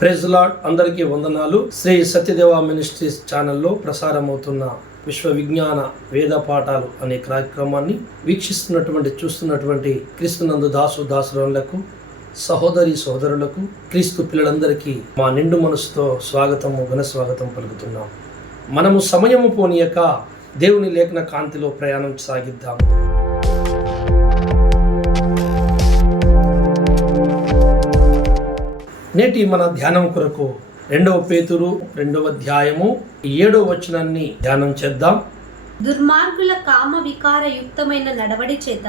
Praise lord, అందరికీ వందనాలు. Shri Satyadeva ministries ఛానల్లో ప్రసారమవుతున్న విశ్వ విజ్ఞాన వేద పాఠాలు అనే కార్యక్రమాన్ని చూస్తున్నటువంటి క్రీస్తునందు దాసురాళ్లకు, సహోదరి సహోదరులకు, క్రీస్తు పిల్లలందరికీ మా నిండు మనసుతో ఘన స్వాగతం పలుకుతున్నాం. మనము సమయము పోనీయక దేవుని లేఖన కాంతిలో ప్రయాణం సాగిద్దాము. నేటి మన ధ్యానం కొరకు 2 పేతురు 2వ అధ్యాయము 7వ వచనాన్ని ధ్యానం చేద్దాం. దుర్మార్గుల కామ వికార యుక్తమైన నడవడి చేత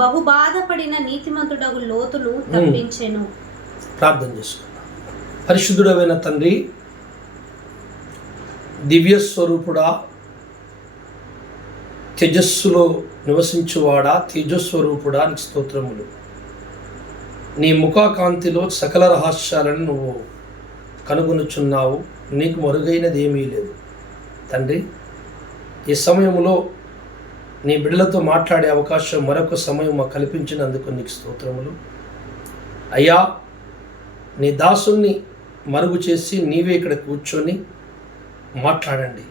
బహు బాధపడిన నీతిమంతుడగు లోతును తప్పించెను. ప్రార్థన చేసుకుందాం. పరిశుద్ధుడైన తండ్రి, దివ్య స్వరూపుడా, తేజస్సులో నివసించువాడా, తేజస్వరూపుడా, నీకు స్తోత్రములు. నీ ముఖాకాంతిలో సకల రహస్యాలను నువ్వు కనుగొనుచున్నావు. నీకు మరుగైనది ఏమీ లేదు తండ్రి. ఈ సమయంలో నీ బిడ్డలతో మాట్లాడే అవకాశం మరొక సమయం మాకు కల్పించినందుకు నీకు స్తోత్రములు. అయ్యా, నీ దాసుని మరుగు చేసి నీవే ఇక్కడ కూర్చొని మాట్లాడండి.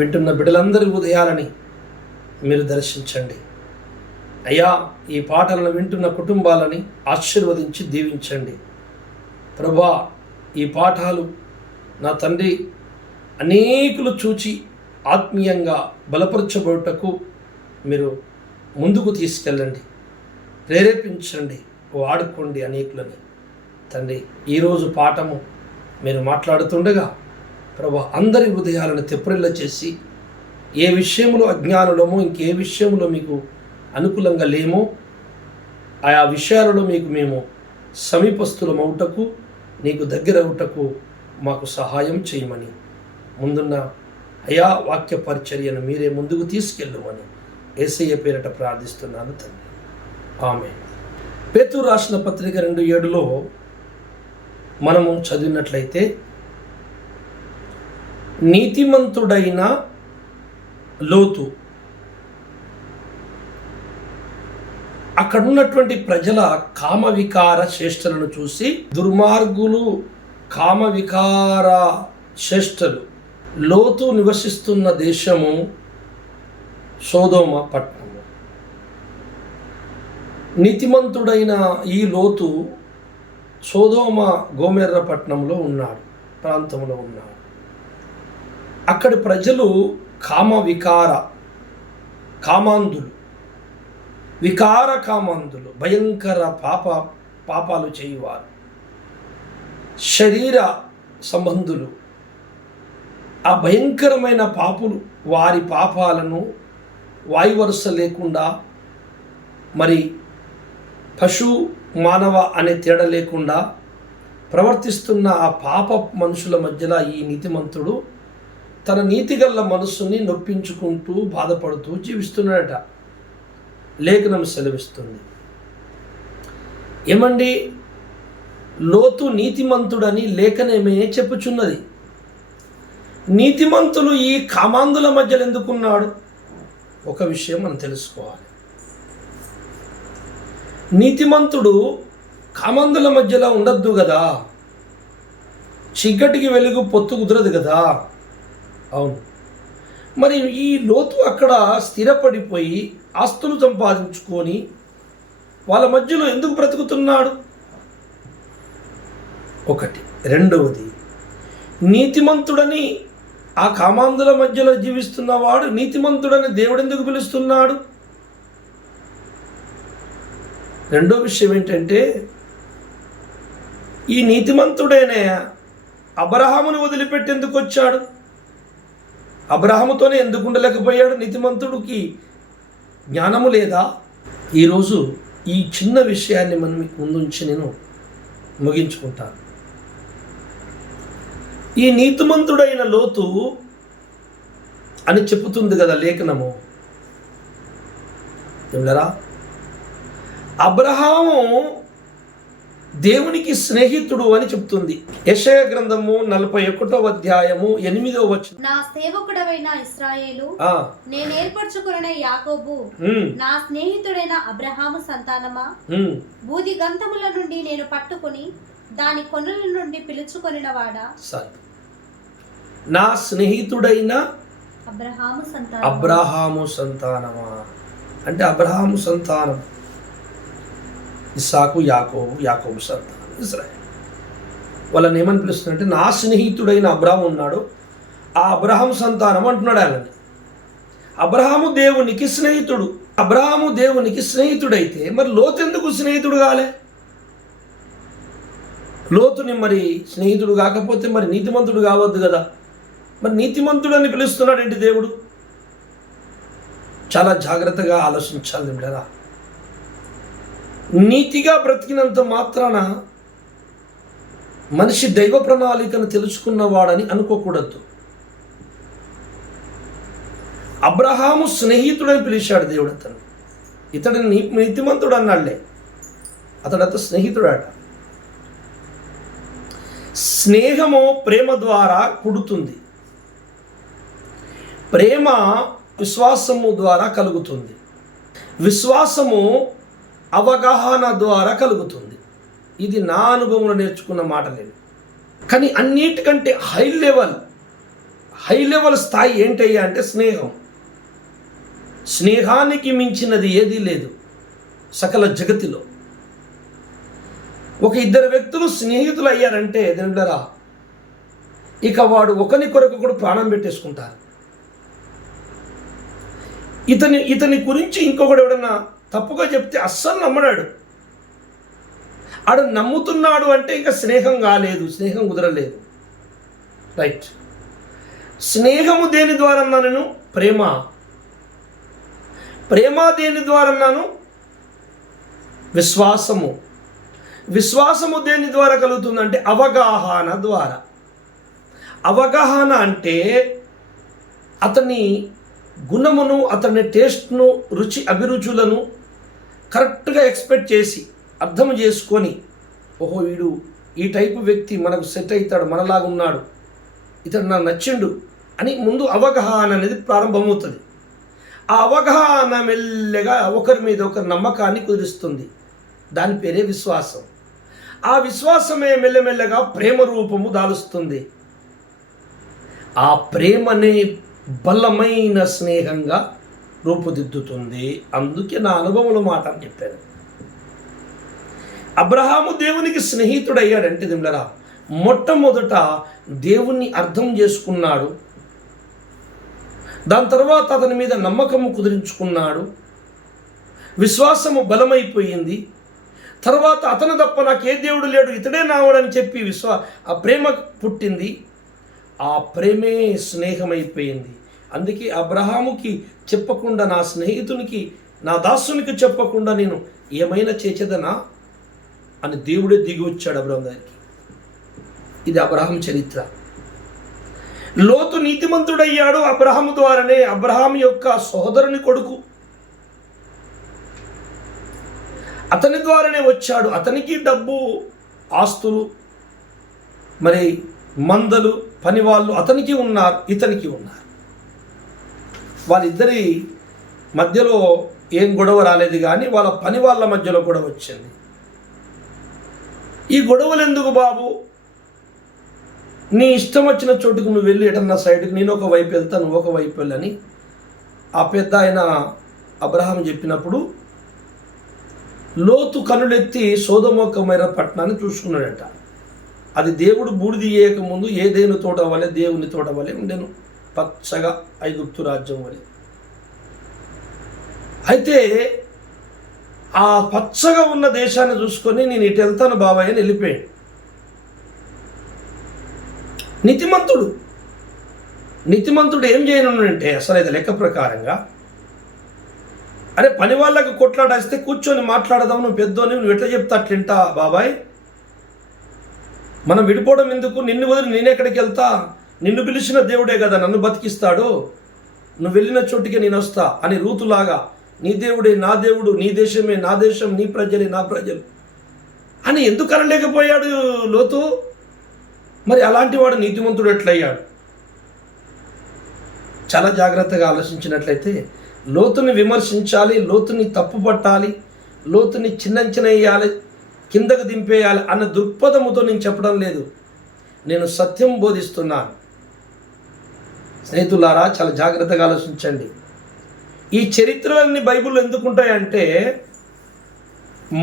వింటున్న బిడ్డలందరి ఉదయాలని మీరు దర్శించండి. అయ్యా, ఈ పాటలను వింటున్న కుటుంబాలని ఆశీర్వదించి దీవించండి. ప్రభా, ఈ పాఠాలు నా తండ్రి అనేకులు చూచి ఆత్మీయంగా బలపరచబడుటకు మీరు ముందుకు తీసుకెళ్ళండి, ప్రేరేపించండి, వాడుకోండి అనేకులని తండ్రి. ఈరోజు పాఠము మీరు మాట్లాడుతుండగా ప్రభా, అందరి హృదయాలను తెప్పరిల్ల చేసి ఏ విషయంలో అజ్ఞానులమో, ఇంకే విషయంలో మీకు అనుకూలంగా లేమో ఆయా విషయాలలో మేము సమీపస్థులమవుటకు, నీకు దగ్గర అవుటకు మాకు సహాయం చేయమని, ముందున్న అయా వాక్య పరిచర్యను మీరే ముందుకు తీసుకెళ్ళమని యేసయ్య పేరట ప్రార్థిస్తున్నాను తండ్రి, ఆమేన్. పేతురు రాసిన పత్రిక 2:7లో మనము చదివినట్లయితే, నీతిమంతుడైన లోతు అక్కడున్నటువంటి ప్రజల కామవికార చేష్టలను చూసి, దుర్మార్గులు కామవికార చేష్టలు, లోతు నివసిస్తున్న దేశము సొదొమ పట్టణము. నీతిమంతుడైన ఈ లోతు సొదొమ గోమెర్ర పట్టణంలో ఉన్నాడు, ప్రాంతంలో ఉన్నాడు. అక్కడి ప్రజలు కామాంధులు, వికార కామాంధులు, భయంకర పాపాలు చేయువారు, శరీర సంబంధులు. ఆ భయంకరమైన పాపులు వారి పాపాలను వాయువరుస లేకుండా, మరి పశు మానవ అనే తేడా లేకుండా ప్రవర్తిస్తున్న ఆ పాప మనుషుల మధ్యలో ఈ నీతిమంతుడు తన నీతిగల్ల మనస్సుని నొప్పించుకుంటూ బాధపడుతూ జీవిస్తున్నాడట. లేఖనం సెలవిస్తుంది. ఏమండి, లోతు నీతిమంతుడని లేఖనమే చెప్పుచున్నది. నీతిమంతులు ఈ కామాంధుల మధ్యలో ఎందుకున్నాడు? ఒక విషయం మనం తెలుసుకోవాలి. నీతిమంతుడు కామాంధుల మధ్యలో ఉండద్దు కదా, చీకటికి వెలుగు పొత్తు కుదరదు కదా. అవును, మరి ఈ లోతు అక్కడ స్థిరపడిపోయి ఆస్తులు సంపాదించుకొని వాళ్ళ మధ్యలో ఎందుకు బ్రతుకుతున్నాడు? ఒకటి. రెండవది, నీతిమంతుడని ఆ కామాంధుల మధ్యలో జీవిస్తున్నవాడు నీతిమంతుడని దేవుడు ఎందుకు పిలుస్తున్నాడు? రెండో విషయం ఏంటంటే, ఈ నీతిమంతుడైన అబ్రహామును వదిలిపెట్టి ఎందుకు వచ్చాడు? అబ్రహాముతోనే ఎందుకు ఉండలేకపోయాడు? నీతిమంతుడికి జ్ఞానము లేదా? ఈరోజు ఈ చిన్న విషయాన్ని మనం మీకు ముందుంచి నేను ముగించుకుంటాను. ఈ నీతిమంతుడైన లోతు అని చెప్పుతుంది కదా లేఖనము. ఏమిలరా, అబ్రహాము దేవునికి స్నేహితుడు అని చెప్తుంది. యెషయా గ్రంథము 41వ అధ్యాయము 8వ వచనం. నా సేవకుడవైన ఇశ్రాయేలు, నేను ఏర్పరచుకున్న యాకోబు, నా స్నేహితుడైన అబ్రహాము సంతానమా, బూది గంతముల నుండి నేను పట్టుకుని దాని కొనుల నుండి పిలుచుకొనిన వాడా. నా స్నేహితుడైన అబ్రహాము సంతానమా అంటే అబ్రహాము సంతానం ఇస్సాకు, యాకోబు సంతానం ఇశ్రాయేలు. వాళ్ళని ఏమని పిలుస్తున్నారంటే నా స్నేహితుడైన అబ్రహాము ఉన్నాడు, ఆ అబ్రహాము సంతానం అంటున్నాడు ఆయనని. అబ్రహాము దేవునికి స్నేహితుడు. అబ్రహాము దేవునికి స్నేహితుడైతే మరి లోతు ఎందుకు స్నేహితుడు కాలే? లోతుని మరి స్నేహితుడు కాకపోతే మరి నీతిమంతుడు కావద్దు కదా. మరి నీతిమంతుడు అని పిలుస్తున్నాడు ఏంటి దేవుడు? చాలా జాగ్రత్తగా ఆలోచించాలి కదా. నీతిగా బ్రతికినంత మాత్రాన మనిషి దైవ ప్రణాళికను తెలుసుకున్నవాడని అనుకోకూడదు. అబ్రహాము స్నేహితుడని పిలిచాడు దేవుడు అతను. ఇతడిని నీతిమంతుడు అన్నాడులే, అతడంత స్నేహితుడాట. స్నేహము ప్రేమ ద్వారా పుడుతుంది, ప్రేమ విశ్వాసము ద్వారా కలుగుతుంది, విశ్వాసము అవగాహన ద్వారా కలుగుతుంది. ఇది నా అనుభవంలో నేర్చుకున్న మాట లేదు. కానీ అన్నిటికంటే హై లెవెల్ స్థాయి ఏంటయ్యా అంటే స్నేహం. స్నేహానికి మించినది ఏదీ లేదు సకల జగతిలో. ఒక ఇద్దరు వ్యక్తులు స్నేహితులు అయ్యారంటే దేవుడరా, ఇక వాడు ఒకని కొరకు కూడా ప్రాణం పెట్టేసుకుంటారు. ఇతని గురించి ఇంకొకడు ఎవడన్నా తప్పుగా చెప్తే అస్సలు నమ్మడాడు. ఆడు నమ్ముతున్నాడు అంటే ఇంకా స్నేహం కాలేదు, స్నేహం కుదరలేదు. రైట్. స్నేహము దేని ద్వారా అన్నాను? ప్రేమ దేని ద్వారా అన్నాను? విశ్వాసము దేని ద్వారా కలుగుతుందంటే అవగాహన ద్వారా. అవగాహన అంటే అతని గుణమును, అతని టేస్ట్ను, అభిరుచులను కరెక్ట్గా ఎక్స్పెక్ట్ చేసి అర్థం చేసుకొని, ఓహో వీడు ఈ టైపు వ్యక్తి మనకు సెట్ అవుతాడు, మనలాగా ఉన్నాడు, ఇతడు నాకు నచ్చిండు అని ముందు అవగాహన అనేది ప్రారంభమవుతుంది. ఆ అవగాహన మెల్లగా ఒకరి మీద ఒకరి నమ్మకాన్ని కుదిరిస్తుంది. దాని పేరే విశ్వాసం. ఆ విశ్వాసమే మెల్లమెల్లగా ప్రేమ రూపము దాలుస్తుంది. ఆ ప్రేమనే బలమైన స్నేహంగా రూపుదిద్దుతుంది. అందుకే నా అనుభవంలో మాట అని చెప్పాను. అబ్రహాము దేవునికి స్నేహితుడయ్యాడంటే దిమ్లరా, మొట్టమొదట దేవుణ్ణి అర్థం చేసుకున్నాడు. దాని తర్వాత అతని మీద నమ్మకము కుదిరించుకున్నాడు. విశ్వాసము బలమైపోయింది. తర్వాత అతను తప్ప నాకే దేవుడు లేడు, ఇతడే నావాడని చెప్పి ఆ ప్రేమ పుట్టింది. ఆ ప్రేమే స్నేహమైపోయింది. అందుకే అబ్రహాముకి చెప్పకుండా, నా స్నేహితునికి, నా దాసునికి చెప్పకుండా నేను ఏమైనా చేసేదనా అని దేవుడే దిగి వచ్చాడు అబ్రహాం దగ్గరికి. ఇది అబ్రహాం చరిత్ర. లోతు నీతిమంతుడయ్యాడు అబ్రహాము ద్వారానే. అబ్రహాం యొక్క సోదరుని కొడుకు, అతని ద్వారానే వచ్చాడు. అతనికి డబ్బు, ఆస్తులు, మరి మందలు, పనివాళ్ళు అతనికి ఉన్నారు, ఇతనికి ఉన్నారు. వాళ్ళిద్దరి మధ్యలో ఏం గొడవ రాలేదు, కానీ వాళ్ళ పని వాళ్ళ మధ్యలో గొడవ వచ్చింది. ఈ గొడవలు ఎందుకు బాబు? నీ ఇష్టం వచ్చిన చోటుకు నువ్వు వెళ్ళి ఎటన్నా సైడ్కి, నేను ఒక వైపు వెళ్తా, నువ్వు ఒక వైపు వెళ్ళని ఆ పెద్ద ఆయన అబ్రహాం చెప్పినప్పుడు లోతు కనులెత్తి సొదొమ గొమొర్రా పట్టణాన్ని చూసుకున్నాడట. అది దేవుడు బూడిది చేయకముందు ఏదేను తోట వలె, దేవుని తోట వలె ఉండెను, పచ్చగా ఐగుప్తు రాజ్యం వలె. అయితే ఆ పచ్చగా ఉన్న దేశాన్ని చూసుకొని నేను ఇటు వెళ్తాను బాబాయ్ అని వెళ్ళిపోయాడు. నీతిమంతుడు ఏం చేయనుంటే అసలు అయితే లెక్క ప్రకారంగా, అరే పని వాళ్ళకు కొట్లాడేస్తే కూర్చొని మాట్లాడదాం, నువ్వు పెద్దోని, నువ్వు ఎట్లా చెప్తా అట్లింటా బాబాయ్, మనం విడిపోవడం ఎందుకు, నిన్ను వదిలి నేనెక్కడికి వెళ్తా, నిన్ను పిలిచిన దేవుడే కదా నన్ను బతికిస్తాడు, నువ్వు వెళ్ళిన చోటికే నేను వస్తా అని రూతులాగా, నీ దేవుడే నా దేవుడు, నీ దేశమే నా దేశం, నీ ప్రజలే నా ప్రజలు అని ఎందుకు అనలేకపోయాడు లోతు? మరి అలాంటి వాడు నీతిమంతుడు ఎట్లయ్యాడు? చాలా జాగ్రత్తగా ఆలోచించినట్లయితే లోతుని విమర్శించాలి, లోతుని తప్పు పట్టాలి, లోతుని చిన్నంచనేయాలి, కిందకు దింపేయాలి అన్న దృక్పథముతో నేను చెప్పడం లేదు. నేను సత్యం బోధిస్తున్నాను. స్నేహితులారా, చాలా జాగ్రత్తగా ఆలోచించండి. ఈ చరిత్రలన్నీ బైబిల్లో ఎందుకుంటాయంటే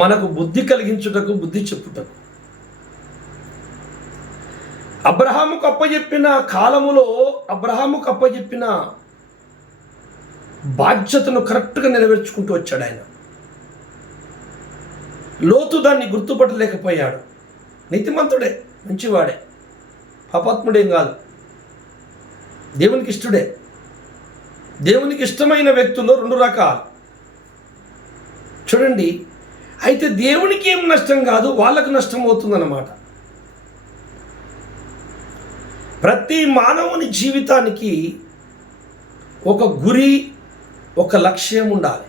మనకు బుద్ధి కలిగించుటకు, బుద్ధి చెప్పుటకు. అబ్రహాముకు అప్పచెప్పిన కాలములో అబ్రహాముకు అప్పచెప్పిన బాధ్యతను కరెక్ట్గా నెరవేర్చుకుంటూ వచ్చాడు ఆయన. లోతు దాన్ని గుర్తుపట్టలేకపోయాడు. నీతిమంతుడే, మంచివాడే, పాపాత్ముడేం కాదు, దేవునికి ఇష్టడే. దేవునికి ఇష్టమైన వ్యక్తుల్లో రెండు రకాలు చూడండి. అయితే దేవునికి ఏం నష్టం కాదు, వాళ్ళకు నష్టం అవుతుందన్నమాట. ప్రతి మానవుని జీవితానికి ఒక గురి, ఒక లక్ష్యం ఉండాలి.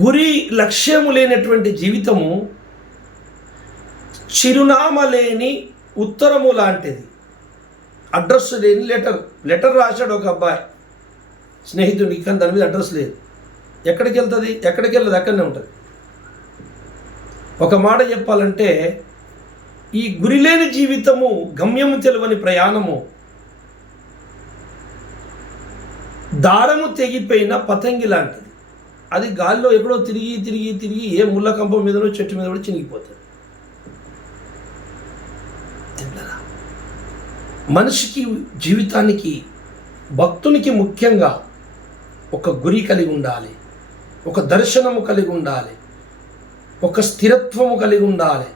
గురి లక్ష్యము లేనటువంటి జీవితము చిరునామా లేని ఉత్తరము లాంటిది. అడ్రస్ లేని లెటర్ రాశాడు ఒక అబ్బాయి స్నేహితుడికి, కానీ దాని మీద అడ్రస్ లేదు. ఎక్కడికి వెళ్తుంది? ఎక్కడికి వెళ్ళదు, అక్కడనే ఉంటుంది. ఒక మాట చెప్పాలంటే ఈ గురిలేని జీవితము, గమ్యము తెలియని ప్రయాణము దారము తెగిపోయిన పతంగి లాంటిది. అది గాలిలో ఎక్కడో తిరిగి తిరిగి తిరిగి ఏ ముళ్ళ కంపం మీదనో చెట్టు మీద కూడా చినిగిపోతుంది. మనిషికి, జీవితానికి, భక్తునికి ముఖ్యంగా ఒక గురి కలిగి ఉండాలి, ఒక దర్శనము కలిగి ఉండాలి, ఒక స్థిరత్వము కలిగి ఉండాలి,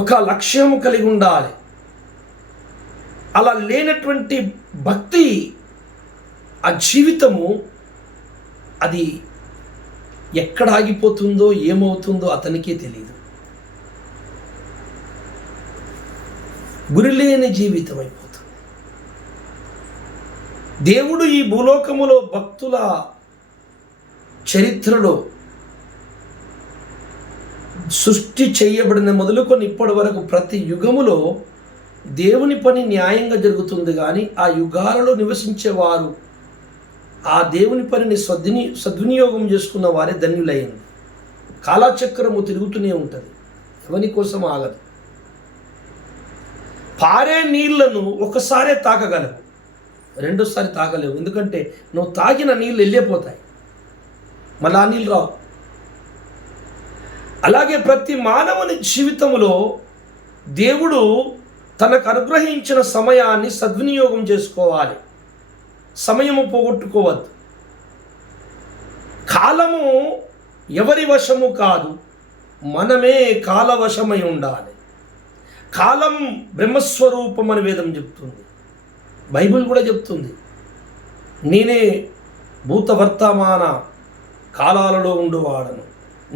ఒక లక్ష్యము కలిగి ఉండాలి. అలా లేనటువంటి భక్తి, ఆ జీవితము అది ఎక్కడ ఆగిపోతుందో ఏమవుతుందో అతనికే తెలియదు. గురిలేని జీవితం అయిపోతుంది. దేవుడు ఈ భూలోకములో భక్తుల చరిత్రలో సృష్టి చేయబడిన మొదలుకొని ఇప్పటి వరకు ప్రతి యుగములో దేవుని పని న్యాయంగా జరుగుతుంది. కానీ ఆ యుగాలలో నివసించేవారు ఆ దేవుని పనిని సద్వినియోగం చేసుకున్న వారే ధన్యులైంది. కాలచక్రము తిరుగుతూనే ఉంటుంది, ఎవరి కోసం ఆగదు. పారే నీళ్లను ఒకసారే తాకగలవు, రెండోసారి తాగలేవు. ఎందుకంటే నువ్వు తాగిన నీళ్ళు వెళ్ళిపోతాయి, మళ్ళీ ఆ నీళ్ళు రావు. అలాగే ప్రతి మానవుని జీవితంలో దేవుడు తనకు అనుగ్రహించిన సమయాన్ని సద్వినియోగం చేసుకోవాలి. సమయము పోగొట్టుకోవద్దు. కాలము ఎవరి వశము కాదు, మనమే కాలవశమై ఉండాలి. కాలం బ్రహ్మస్వరూపం అని వేదం చెప్తుంది, బైబిల్ కూడా చెప్తుంది. నేనే భూత వర్తమాన కాలాలలో ఉండువాడను,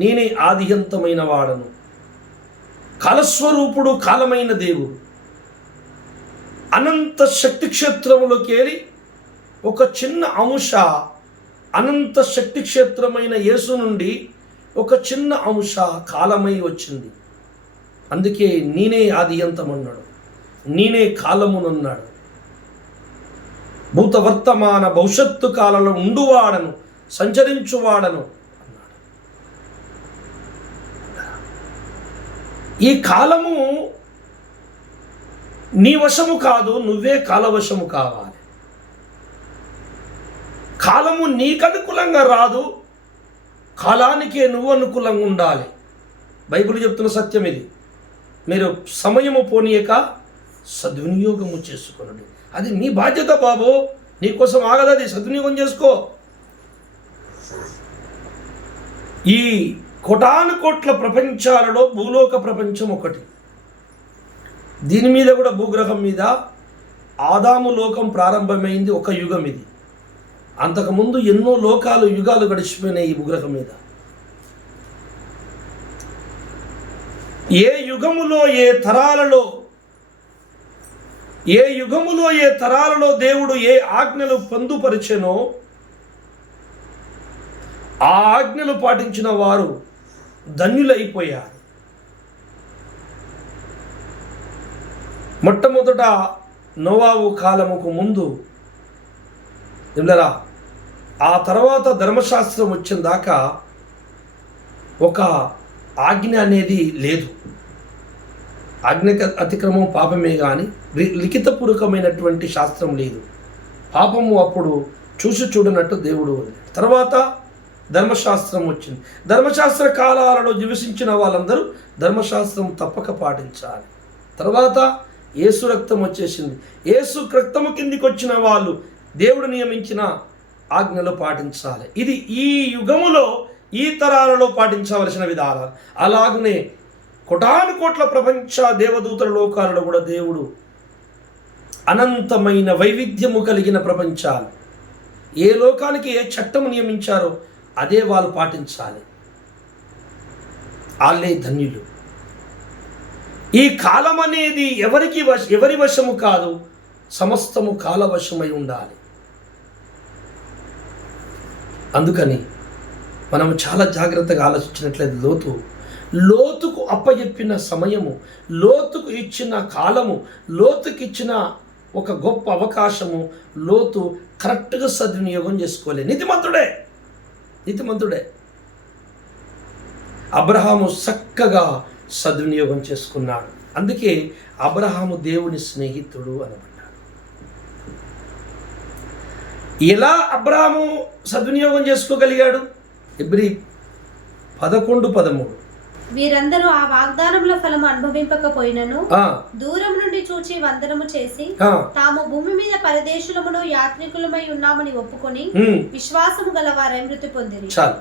నేనే ఆదియంతమైన వాడను. కాలస్వరూపుడు, కాలమైన దేవుడు. అనంత శక్తి క్షేత్రములోకి వెళ్ళి ఒక చిన్న అంశ అనంత శక్తి క్షేత్రమైన యేసు నుండి ఒక చిన్న అంశ కాలమై వచ్చింది. అందుకే నేనే ఆదియంతమన్నాడు, నేనే కాలమునన్నాడు. భూత వర్తమాన భవిష్యత్తు కాలంలో ఉండువాడను, సంచరించువాడను అన్నాడు. ఈ కాలము నీ వశము కాదు, నువ్వే కాలవశము కావాలి. కాలము నీకు అనుకూలంగా రాదు, కాలానికే నువ్వు అనుకూలంగా ఉండాలి. బైబిల్ చెప్తున్న సత్యం ఇది. మీరు సమయము పోనీయక సద్వినియోగము చేసుకునండి. అది నీ బాధ్యత బాబు, నీకోసం ఆగదది, సద్వినియోగం చేసుకో. ఈ కోటాను కోట్ల ప్రపంచాలలో భూలోక ప్రపంచం ఒకటి. దీని మీద కూడా, భూగ్రహం మీద ఆదాము లోకం ప్రారంభమైంది ఒక యుగం ఇది. అంతకుముందు ఎన్నో లోకాలు, యుగాలు గడిచిపోయినాయి ఈ భూగ్రహం మీద. ఏ యుగములో ఏ తరాలలో దేవుడు ఏ ఆజ్ఞలు పొందుపరిచెనో ఆ ఆజ్ఞలు పాటించిన వారు ధన్యులైపోయారు. మొట్టమొదట నోవాహు కాలముకు ముందు ఏమరా, ఆ తర్వాత ధర్మశాస్త్రం వచ్చిన దాకా ఒక ఆజ్ఞ అనేది లేదు. ఆజ్ఞ అతిక్రమం పాపమే కానీ లిఖితపూర్వకమైనటువంటి శాస్త్రం లేదు. పాపము అప్పుడు చూసి చూడనట్టు దేవుడు వదిలేడు. తర్వాత ధర్మశాస్త్రం వచ్చింది. ధర్మశాస్త్ర కాలాలలో నివసించిన వాళ్ళందరూ ధర్మశాస్త్రం తప్పక పాటించాలి. తర్వాత యేసు రక్తం వచ్చేసింది. యేసు రక్తము కిందికి వచ్చిన వాళ్ళు దేవుడు నియమించిన ఆజ్ఞలు పాటించాలి. ఇది ఈ యుగములో ఈ తరాలలో పాటించవలసిన విధానాలు. అలాగనే కోటాను కోట్ల ప్రపంచ దేవదూతల లోకాలలో కూడా దేవుడు అనంతమైన వైవిధ్యము కలిగిన ప్రపంచాలు, ఏ లోకానికి ఏ చట్టము నియమించారో అదే వాళ్ళు పాటించాలి. వాళ్ళే ధన్యులు. ఈ కాలం అనేది ఎవరి వశము కాదు, సమస్తము కాలవశమై ఉండాలి. అందుకని మనము చాలా జాగ్రత్తగా ఆలోచించినట్లయితే లోతుకు అప్పచెప్పిన సమయము, లోతుకు ఇచ్చిన కాలము, లోతుకి ఇచ్చిన ఒక గొప్ప అవకాశము లోతు కరెక్ట్గా సద్వినియోగం చేసుకోలే. నీతిమంతుడే అబ్రహాము చక్కగా సద్వినియోగం చేసుకున్నాడు. అందుకే అబ్రహాము దేవుని స్నేహితుడు అనబడ్డాడు. ఎలా అబ్రహాము సద్వినియోగం చేసుకోగలిగాడు? హెబ్రీ 11:13 వీరందరూ ఆ వాగ్దానముల ఫలము అనుభవింపకపోయినను దూరం నుండి చూచి వందనము చేసి తాము భూమి మీద పరదేశులమును యాత్రికులమై ఉన్నామని ఒప్పుకొని విశ్వాసము గలవారై మృతి పొందిరి. చాలు.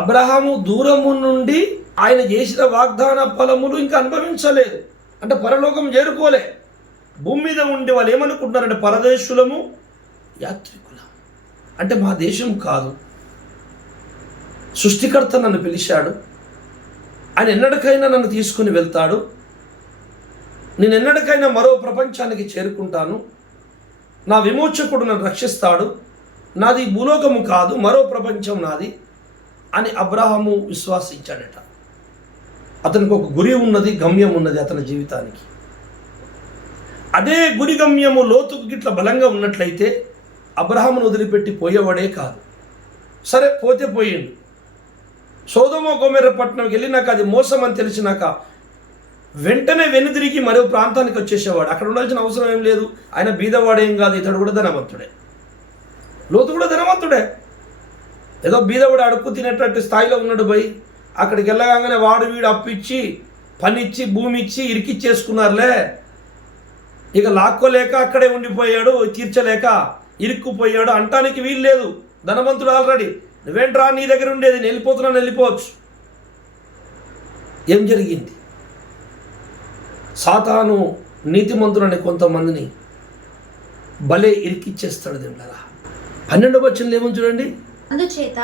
అబ్రహాము దూరము నుండి ఆయన చేసిన వాగ్దాన ఫలములు ఇంకా అనుభవించలేదు. అంటే పరలోకం చేరుకోలే. భూమి మీద ఉండే వాళ్ళు ఏమనుకుంటున్నారంటే పరదేశులము యాత్రికులం. అంటే మా దేశం కాదు. సృష్టికర్త నన్ను పిలిచాడు. ఆయన ఎన్నటికైనా నన్ను తీసుకుని వెళ్తాడు. నేను ఎన్నటికైనా మరో ప్రపంచానికి చేరుకుంటాను. నా విమోచకుడు నన్ను రక్షిస్తాడు. నాది భూలోకము కాదు, మరో ప్రపంచం నాది అని అబ్రహాము విశ్వాసించాడట. అతనికి ఒక గురి ఉన్నది, గమ్యం ఉన్నది అతని జీవితానికి. అదే గురి గమ్యము లోతుకు గిట్ల బలంగా ఉన్నట్లయితే అబ్రహామును వదిలిపెట్టి పోయేవాడే కాదు. సరే పోతే పోయిండు. సోదొమ గొమొర్రా పట్టణంకి వెళ్ళినాక అది మోసం అని తెలిసినాక వెంటనే వెనుదిరిగి మరో ప్రాంతానికి వచ్చేసేవాడు. అక్కడ ఉండాల్సిన అవసరం ఏం లేదు. ఆయన బీదవాడేం కాదు, ఇతడు కూడా ధనవంతుడే. లోతు కూడా ధనవంతుడే. ఏదో బీదవాడు అడుక్కు తినేటట్టు స్థాయిలో ఉన్నాడు. పోయి అక్కడికి వెళ్ళగానే వాడు వీడు అప్పిచ్చి పనిచ్చి భూమి ఇచ్చి ఇరికిచ్చేసుకున్నారులే. ఇక లాక్కోలేక అక్కడే ఉండిపోయాడు, తీర్చలేక ఇరుక్కుపోయాడు అంటానికి వీలు లేదు. ధనవంతుడు ఆల్రెడీ. నువ్వేంట్రా నీ దగ్గర ఉండేది, నేను వెళ్ళిపోతున్నాను, వెళ్ళిపోవచ్చు. ఏం జరిగింది? సాతాను నీతిమంతులని కొంతమందిని భలే ఇరికిచ్చేస్తాడు. దేవుడారా 12వ వచనంలో ఏమని చూడండి. అందుచేత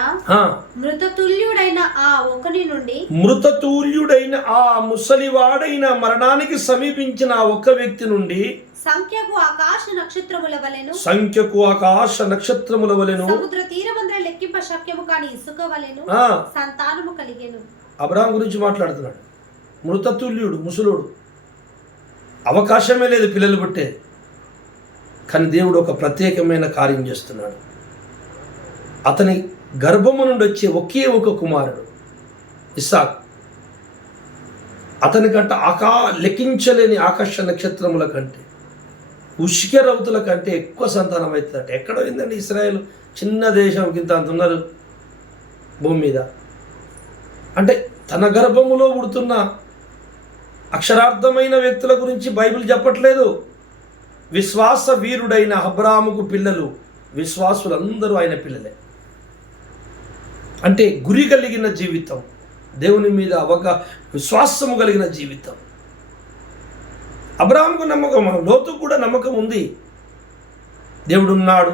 మృతతుల్యుడైన ఆ ముసలివాడైన మరణానికి సమీపించిన ఆ ఒక్క వ్యక్తి నుండి సంఖ్యకు ఆకాశ నక్షత్రముల వలెను సముద్ర తీరమందర లెక్కింప శక్యము కాని ఇసుక వలెను సంతానము కలిగెను. అబ్రహాం గురించి మాట్లాడుతున్నాడు. మృతతుల్యుడు, ముసలుడు, అవకాశమే లేదు పిల్లలు పుట్టే. కానీ దేవుడు ఒక ప్రత్యేకమైన కార్యం చేస్తున్నాడు. అతని గర్భము నుండి వచ్చే ఒకే ఒక కుమారుడు ఇస్సాకు. అతని కంటే లెక్కించలేని ఆకాశ నక్షత్రముల కంటే, ఉష్క రౌతుల కంటే ఎక్కువ సంతానం అవుతుందట. ఎక్కడ పోయిందండి ఇస్రాయేల్? చిన్న దేశం కింద అంత ఉన్నారు భూమి మీద. అంటే తన గర్భములో పుడుతున్న అక్షరార్థమైన వ్యక్తుల గురించి బైబిల్ చెప్పట్లేదు. విశ్వాస వీరుడైన అబ్రాహాముకు పిల్లలు, విశ్వాసులందరూ ఆయన పిల్లలే. అంటే గురి కలిగిన జీవితం, దేవుని మీద విశ్వాసము కలిగిన జీవితం. అబ్రహాముకు నమ్మకం, లోతుకు కూడా నమ్మకం ఉంది. దేవుడు ఉన్నాడు,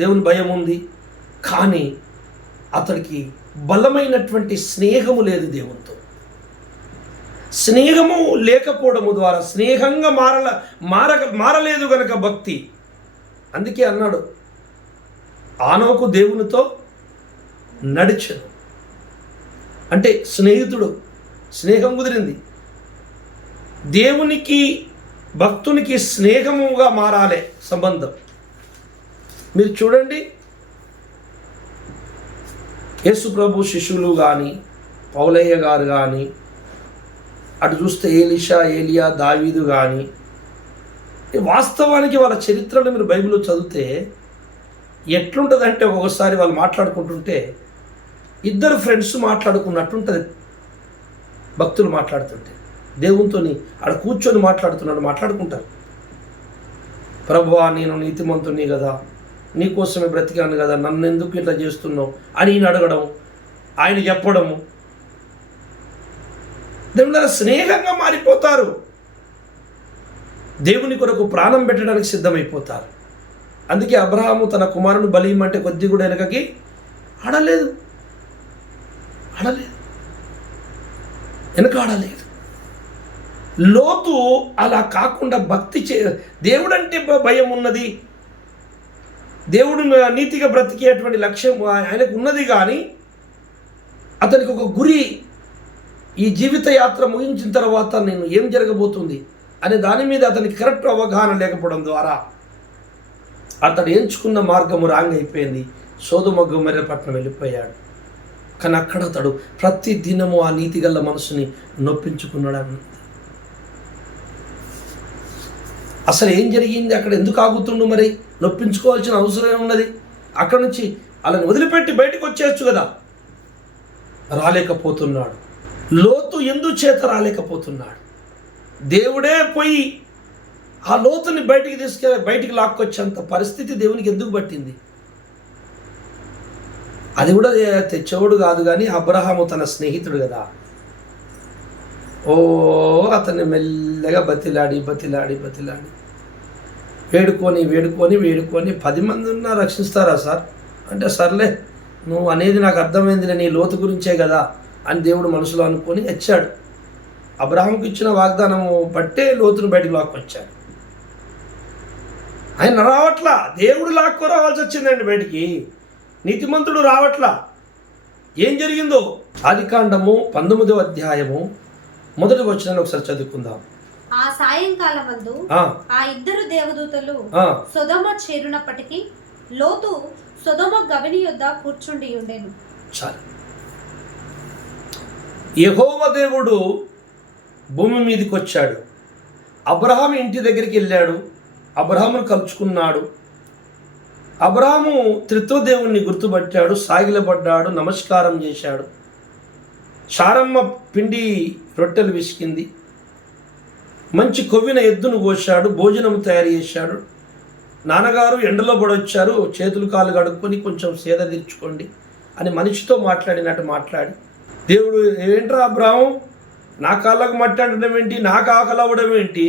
దేవుని భయం ఉంది. కానీ అతడికి బలమైనటువంటి స్నేహము లేదు దేవునితో. స్నేహము లేకపోవడము ద్వారా స్నేహంగా మారలేదు గనక భక్తి. అందుకే అన్నాడు, ఆనోకు దేవునితో నడిచెను. అంటే స్నేహితుడు, స్నేహం కుదిరింది. దేవునికి భక్తునికి స్నేహముగా మారాలి సంబంధం. మీరు చూడండి, యేసు ప్రభు శిష్యులు కానీ, పౌలయ్య గారు కానీ, అటు చూస్తే ఏలిషా, ఏలియా, దావీదు కానీ, వాస్తవానికి వాళ్ళ చరిత్రను మీరు బైబిల్లో చదివితే ఎట్లుంటుందంటే, ఒకసారి వాళ్ళు మాట్లాడుకుంటుంటే ఇద్దరు ఫ్రెండ్స్ మాట్లాడుకున్నట్టుంటుంది. భక్తులు మాట్లాడుతుంటే దేవునితో ఆడ కూర్చొని మాట్లాడుకుంటారు. ప్రభువా, నేను నీతిమంతుని కదా, నీకోసమే బ్రతికాను కదా, నన్ను ఎందుకు ఇట్లా చేస్తున్నావు అని ఈయన అడగడం, ఆయన చెప్పడము. దేవుని స్నేహంగా మారిపోతారు. దేవుని కొరకు ప్రాణం పెట్టడానికి సిద్ధమైపోతారు. అందుకే అబ్రహాము తన కుమారుని బలి ఇమ్మంటే కొద్ది కూడా వెనకకి ఆడలేదు. ఆడలేదు. లోతు అలా కాకుండా దేవుడంటే భయం ఉన్నది, దేవుడు నీతిగా బ్రతికేటువంటి లక్ష్యం ఆయనకు ఉన్నది. కానీ అతనికి ఒక గురి, ఈ జీవిత యాత్ర ముగించిన తర్వాత నేను ఏం జరగబోతుంది అనే దాని మీద అతనికి కరెక్ట్ అవగాహన లేకపోవడం ద్వారా అతడు ఎంచుకున్న మార్గము రాంగ్ అయిపోయింది. సొదొమ గొమొర్రా పట్టణం వెళ్ళిపోయాడు. కానీ అక్కడ అతడు ప్రతి దినము ఆ నీతిగల్ల మనసుని నొప్పించుకున్నాడు. అసలు ఏం జరిగింది అక్కడ? ఎందుకు ఆగుతుండు? మరి నొప్పించుకోవాల్సిన అవసరం ఏమున్నది? అక్కడ నుంచి వాళ్ళని వదిలిపెట్టి బయటకు వచ్చేయచ్చు కదా. రాలేకపోతున్నాడు. లోతు ఎందుచేత రాలేకపోతున్నాడు? దేవుడే పోయి ఆ లోతుని బయటికి లాక్కొచ్చేంత పరిస్థితి దేవునికి ఎందుకు పట్టింది? అది కూడా తెచ్చేవాడు కాదు, కానీ అబ్రహాము తన స్నేహితుడు కదా. అతన్ని మెల్లగా బతిలాడి వేడుకొని 10 మంది ఉన్నా రక్షిస్తారా సార్ అంటే, సర్లే నువ్వు అనేది నాకు అర్థమైందిలే, నీ లోతు గురించే కదా అని దేవుడు మనసులో అనుకొని వచ్చాడు. అబ్రహాముకి ఇచ్చిన వాగ్దానము బట్టే లోతును బయటకు లాక్కొచ్చాడు. ఆయన రావట్లా, దేవుడు లాక్కు రావాల్సి వచ్చిందండి బయటికి. నీతిమంతుడు రావట్లా. ఏం జరిగిందో ఆదికాండము 19వ అధ్యాయము 1వ వచనాన్ని ఒకసారి చదువుకుందాం. ఆ సాయంకాలమందు ఆ ఇద్దరు దేవదూతలు సొదొమ చేరునప్పటికీ లోతు సొదొమ గవిని యొద్ద కూర్చుండి ఉండెను. చాలు. యెహోవా దేవుడు భూమి మీదకి వచ్చాడు. అబ్రహాము ఇంటి దగ్గరికి వెళ్ళాడు. అబ్రహామును కలుసుకున్నాడు. అబ్రహాము త్రిత్వ దేవుణ్ణి గుర్తుపట్టాడు, సాగిలపడ్డాడు, నమస్కారం చేశాడు. చారమ్మ పిండి రొట్టెలు విసికింది, మంచి కొవ్విన ఎద్దును కోశాడు, భోజనం తయారు చేశాడు. నాన్నగారు ఎండలో పడొచ్చారు, చేతులు కాళ్ళు కడుక్కొని కొంచెం సేద తీర్చుకోండి అని మనిషితో మాట్లాడినట్టు మాట్లాడి, దేవుడు ఏంట్రా అబ్రహాము, నా కాళ్ళకు మట్టి అంటడం ఏంటి, నాకు ఆకలి అవ్వడం ఏంటి,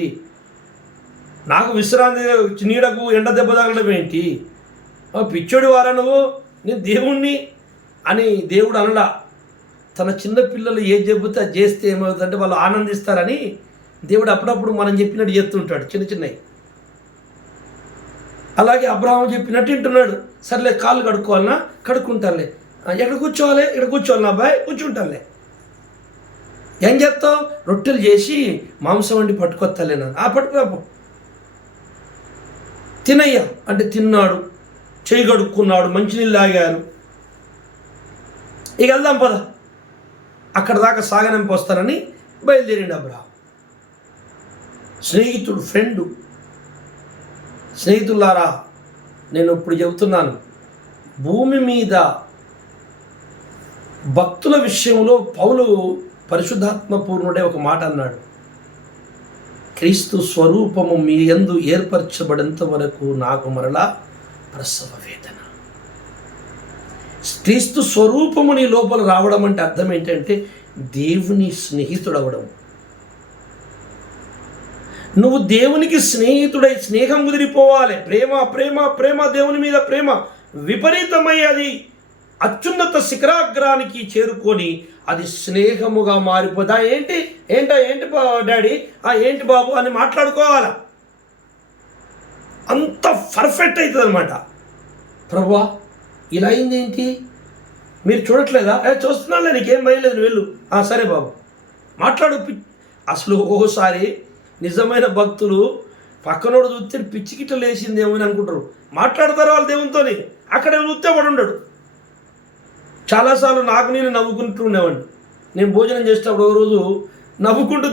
నాకు విశ్రాంతి నీడకు ఎండ దెబ్బ తగలడం ఏంటి, పిచ్చోడి వారా నువ్వు, నేను దేవుణ్ణి అని దేవుడు అనలా. తన చిన్న పిల్లలు ఏం చెబితే అది చేస్తే ఏమవుతుందంటే వాళ్ళు ఆనందిస్తారని దేవుడు అప్పుడప్పుడు మనం చెప్పినట్టు చెప్తుంటాడు చిన్నవి. అలాగే అబ్రహాము చెప్పినట్టు వింటున్నాడు. సర్లే కాళ్ళు కడుక్కోవాలన్నా కడుక్కుంటానులే, ఎక్కడ కూర్చోవాలి, ఇక్కడ కూర్చోవాలి నా అబ్బాయి, కూర్చుంటానులే. ఏం చేస్తావు? రొట్టెలు చేసి మాంసం వండి పట్టుకొస్తాలే నన్ను. పట్టుకురాపో, తినయ్యా అంటే తిన్నాడు, చేయి కడుక్కున్నాడు, మంచినీళ్ళు తాగారు. ఇక వెళ్దాం పద, అక్కడ దాకా సాగనంపి వస్తానని బయలుదేరిండు అబ్రహాం. స్నేహితుడు, ఫ్రెండు. స్నేహితులారా, నేను ఇప్పుడు చెబుతున్నాను, భూమి మీద భక్తుల విషయంలో పౌలు పరిశుద్ధాత్మ పూర్ణుడే ఒక మాట అన్నాడు, క్రీస్తు స్వరూపము మీ యందు ఏర్పరచబడేంత వరకు నాకు మరలా ప్రసవ వేదన. క్రీస్తు స్వరూపము నీ లోపల రావడం అంటే అర్థం ఏంటంటే దేవుని స్నేహితుడవడం. నువ్వు దేవునికి స్నేహితుడై స్నేహం కుదిరిపోవాలి. ప్రేమ ప్రేమ ప్రేమ దేవుని మీద ప్రేమ విపరీతమై అది అత్యున్నత శిఖరాగ్రానికి చేరుకొని అది స్నేహముగా మారిపోదా. ఏంటి డాడీ, ఏంటి బాబు అని మాట్లాడుకోవాలా. అంత పర్ఫెక్ట్ అవుతుంది అనమాట. ప్రభువా ఇలా అయింది ఏంటి, మీరు చూడట్లేదా? చూస్తున్నానులే, నీకేం భయం లేదు, వెళ్ళు. సరే బాబు మాట్లాడు. అసలు ఓసారి నిజమైన భక్తులు పక్కనోడు చూస్తే పిచ్చికిట్ట లేచిందేమో అని అనుకుంటారు. మాట్లాడతారు వాళ్ళు దేవునితో, అక్కడ చూస్తే వాడు ఉండడు. చాలాసార్లు నేను నవ్వుకుంటూ ఉండేవాడిని. నేను భోజనం చేసేటప్పుడు ఒక రోజు నవ్వుకుంటూ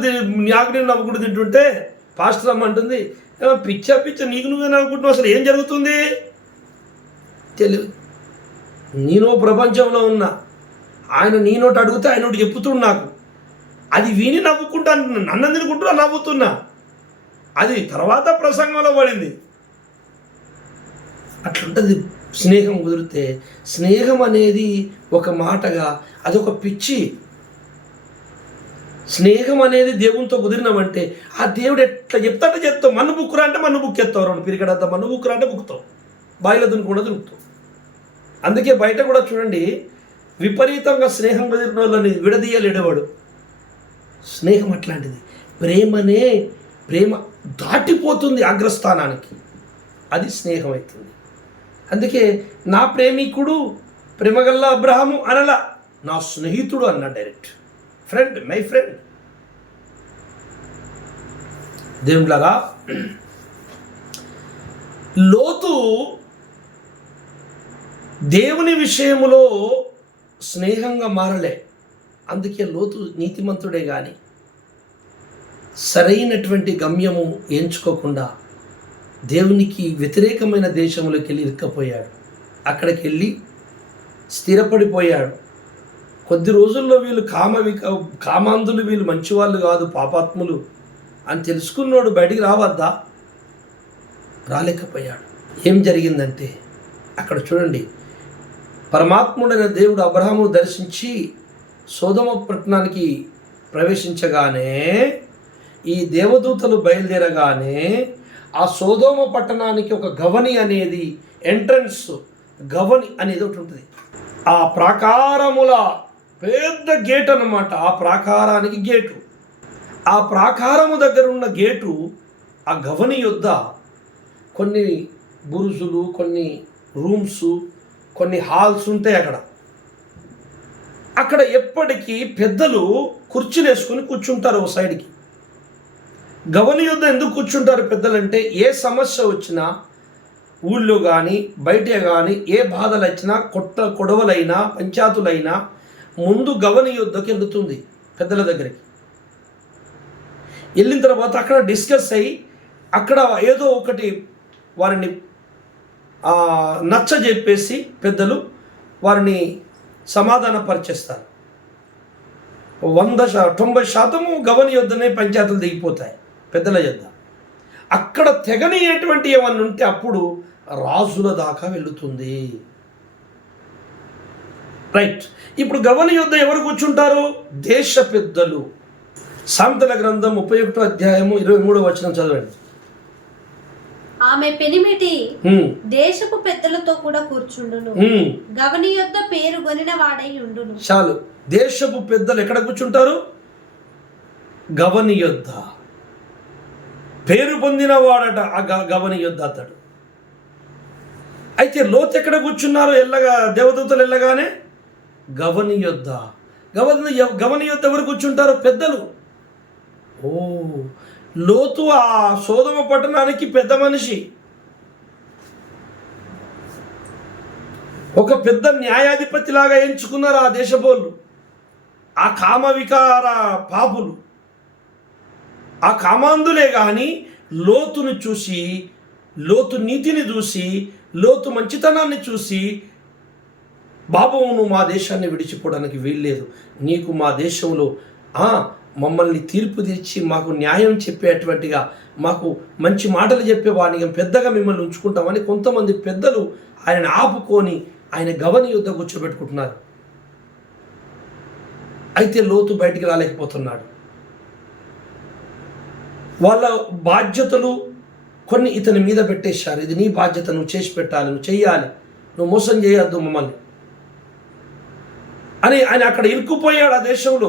తింటుంటే పాస్టర్ అమ్మ అంటుంది, పిచ్చ నీకు నువ్వే నవ్వుకుంటున్నావు, అసలు ఏం జరుగుతుంది తెలియదు. నేను ప్రపంచంలో ఉన్నా, ఆయన నీ నోటి అడిగితే ఆయన నోటి చెప్పుతున్నా, నాకు అది విని నవ్వుకుంటా, నన్ను తినుకుంటూ నవ్వుతున్నా. అది తర్వాత ప్రసంగంలో పడింది. అట్లుంటుంది స్నేహం కుదిరితే. స్నేహం అనేది ఒక మాటగా అదొక పిచ్చి. స్నేహం అనేది దేవునితో కుదిరినామంటే ఆ దేవుడు ఎట్లా చెప్తాంటే చెప్తావు. మన్ను బుక్కురా అంటే మన్ను బుక్ ఎత్తావు, రెండు పిరికడంతా మన్ను బుక్కురా అంటే బుక్కుతావు, బాయిలో దునుకుండా దునుకుతావు. అందుకే బయట కూడా చూడండి, విపరీతంగా స్నేహం కుదిరిన వాళ్ళని విడదీయలేడేవాడు. స్నేహం అట్లాంటిది. ప్రేమ దాటిపోతుంది అగ్రస్థానానికి, అది స్నేహం అవుతుంది. అందుకే నా ప్రేమికుడు ప్రేమగల్లా అబ్రహాము అనలా, నా స్నేహితుడు అన్నా డైరెక్ట్. Friend, my friend. దేవుళ్ళగా లోతు దేవుని విషయములో స్నేహంగా మారలే. అందుకే లోతు నీతిమంతుడే కానీ సరైనటువంటి గమ్యము ఎంచుకోకుండా దేవునికి వ్యతిరేకమైన దేశంలోకి వెళ్ళి ఇరుక్కపోయాడు. అక్కడికి వెళ్ళి స్థిరపడిపోయాడు. కొద్ది రోజుల్లో వీళ్ళు కామాంధులు, వీళ్ళు మంచివాళ్ళు కాదు, పాపాత్ములు అని తెలుసుకున్నాడు. బయటికి రావద్దా? రాలేకపోయాడు. ఏం జరిగిందంటే అక్కడ చూడండి, పరమాత్ముడైన దేవుడు అబ్రహామును దర్శించి సొదొమ పట్టణానికి ప్రవేశించగానే, ఈ దేవదూతలు బయలుదేరగానే ఆ సొదొమ పట్టణానికి ఒక గవని అనేది, ఎంట్రన్స్ గవని అనేది ఒకటి ఉంటుంది. ఆ ప్రాకారముల పెద్ద గేట్ అన్నమాట. ఆ ప్రాకారానికి గేటు. ఆ ప్రాకారము దగ్గర ఉన్న గేటు, ఆ గవని యొద్ద కొన్ని బురుజులు, కొన్ని రూమ్స్, కొన్ని హాల్స్ ఉంటాయి. అక్కడ ఎప్పటికీ పెద్దలు కుర్చీలు వేసుకుని కూర్చుంటారు ఓ సైడ్కి. గవని యొద్ద ఎందుకు కూర్చుంటారు పెద్దలంటే, ఏ సమస్య వచ్చినా ఊళ్ళో కానీ బయట కానీ ఏ బాధలు వచ్చినా, కొడవలైనా పంచాయతులైనా ముందు గవని యొద్దకు వెళ్తుంది పెద్దల దగ్గరికి. వెళ్ళిన తర్వాత అక్కడ డిస్కస్ అయ్యి అక్కడ ఏదో ఒకటి వారిని నచ్చ చెప్పేసి పెద్దలు వారిని సమాధానపరిచేస్తారు. 90% గవని యొద్దనే పంచాయతీలు దిగిపోతాయి పెద్దల యొద్ద. అక్కడ తెగనియేటువంటి ఏమన్నా ఉంటే అప్పుడు రాజుల దాకా వెళుతుంది. రైట్. ఇప్పుడు గవని యొద్ద ఎవరు కూర్చుంటారు? దేశ పెద్దలు. సామెతల గ్రంథం 31వ అధ్యాయము 23వ వచనం చదవండి. ఆమె పెనిమిటి దేశపు పెద్దలతో కూడా కూర్చుండును, గవని యొద్ద పేరు గొనిన వాడై ఉండును. చాలు. దేశపు పెద్దలు ఎక్కడ కూర్చుంటారు? గవని యొద్ద. పేరు పొందిన వాడట ఆ గవని యొద్ద అతడు. అయితే లోతు ఎక్కడ కూర్చున్నారు? దేవదూతలు వెళ్ళగానే గవని యొద్ద. గవని యొద్ద ఎవరు కూర్చుంటారు? పెద్దలు. ఓ, లోతు ఆ సొదొమ పట్టణానికి పెద్ద మనిషి, ఒక పెద్ద న్యాయాధిపతి లాగా ఎంచుకున్నారు ఆ దేశపోళ్ళు, ఆ కామ వికార పాపులు, ఆ కామాంధులే. కానీ లోతును చూసి, లోతు నీతిని చూసి, లోతు మంచితనాన్ని చూసి, బాబు నువ్వు మా దేశాన్ని విడిచిపోవడానికి వీల్లేదు, నీకు మా దేశంలో మమ్మల్ని తీర్పు తీర్చి మాకు న్యాయం చెప్పేటువంటిగా, మాకు మంచి మాటలు చెప్పేవాడిని పెద్దగా మిమ్మల్ని ఉంచుకుంటామని కొంతమంది పెద్దలు ఆయనను ఆపుకొని ఆయన గవని యొద్ద కూర్చోబెట్టుకుంటున్నారు. అయితే లోతు బయటికి రాలేకపోతున్నాడు. వాళ్ళ బాధ్యతలు కొన్ని ఇతని మీద పెట్టేశారు. ఇది నీ బాధ్యత, నువ్వు చేసి పెట్టాలి, నువ్వు చెయ్యాలి, నువ్వు మోసం చేయొద్దు మమ్మల్ని అని ఆయన అక్కడ ఇరుక్కుపోయాడు. ఆ దేశంలో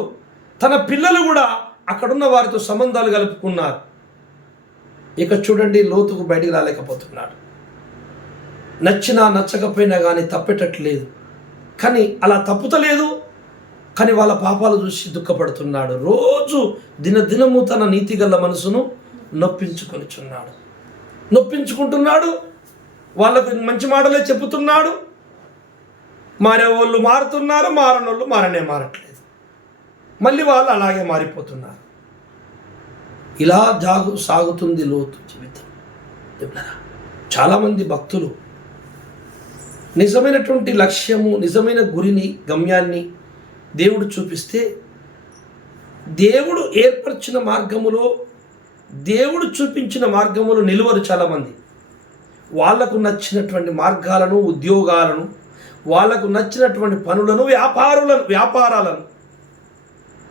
తన పిల్లలు కూడా అక్కడున్న వారితో సంబంధాలు కలుపుకున్నారు. ఇక చూడండి, లోతుకు బయటికి రాలేకపోతున్నాడు. నచ్చినా నచ్చకపోయినా కానీ తప్పేటట్లేదు. కానీ అలా తప్పుతలేదు. కానీ వాళ్ళ పాపాలు చూసి దుఃఖపడుతున్నాడు. రోజు దినదినము తన నీతిగల మనసును నొప్పించుకుంటున్నాడు. వాళ్ళకు మంచి మాటలే చెబుతున్నాడు. మారేవాళ్ళు మారుతున్నారు, మారనోళ్ళు మారట్లేదు. మళ్ళీ వాళ్ళు అలాగే మారిపోతున్నారు. ఇలా సాగుతుంది లోతు జీవితం. చాలామంది భక్తులు నిజమైనటువంటి లక్ష్యము, నిజమైన గురిని, గమ్యాన్ని దేవుడు చూపిస్తే దేవుడు ఏర్పరిచిన మార్గములో, దేవుడు చూపించిన మార్గములు నిలువరు. చాలామంది వాళ్లకు నచ్చినటువంటి మార్గాలను, ఉద్యోగాలను, వాళ్లకు నచ్చినటువంటి పనులను, వ్యాపారాలను,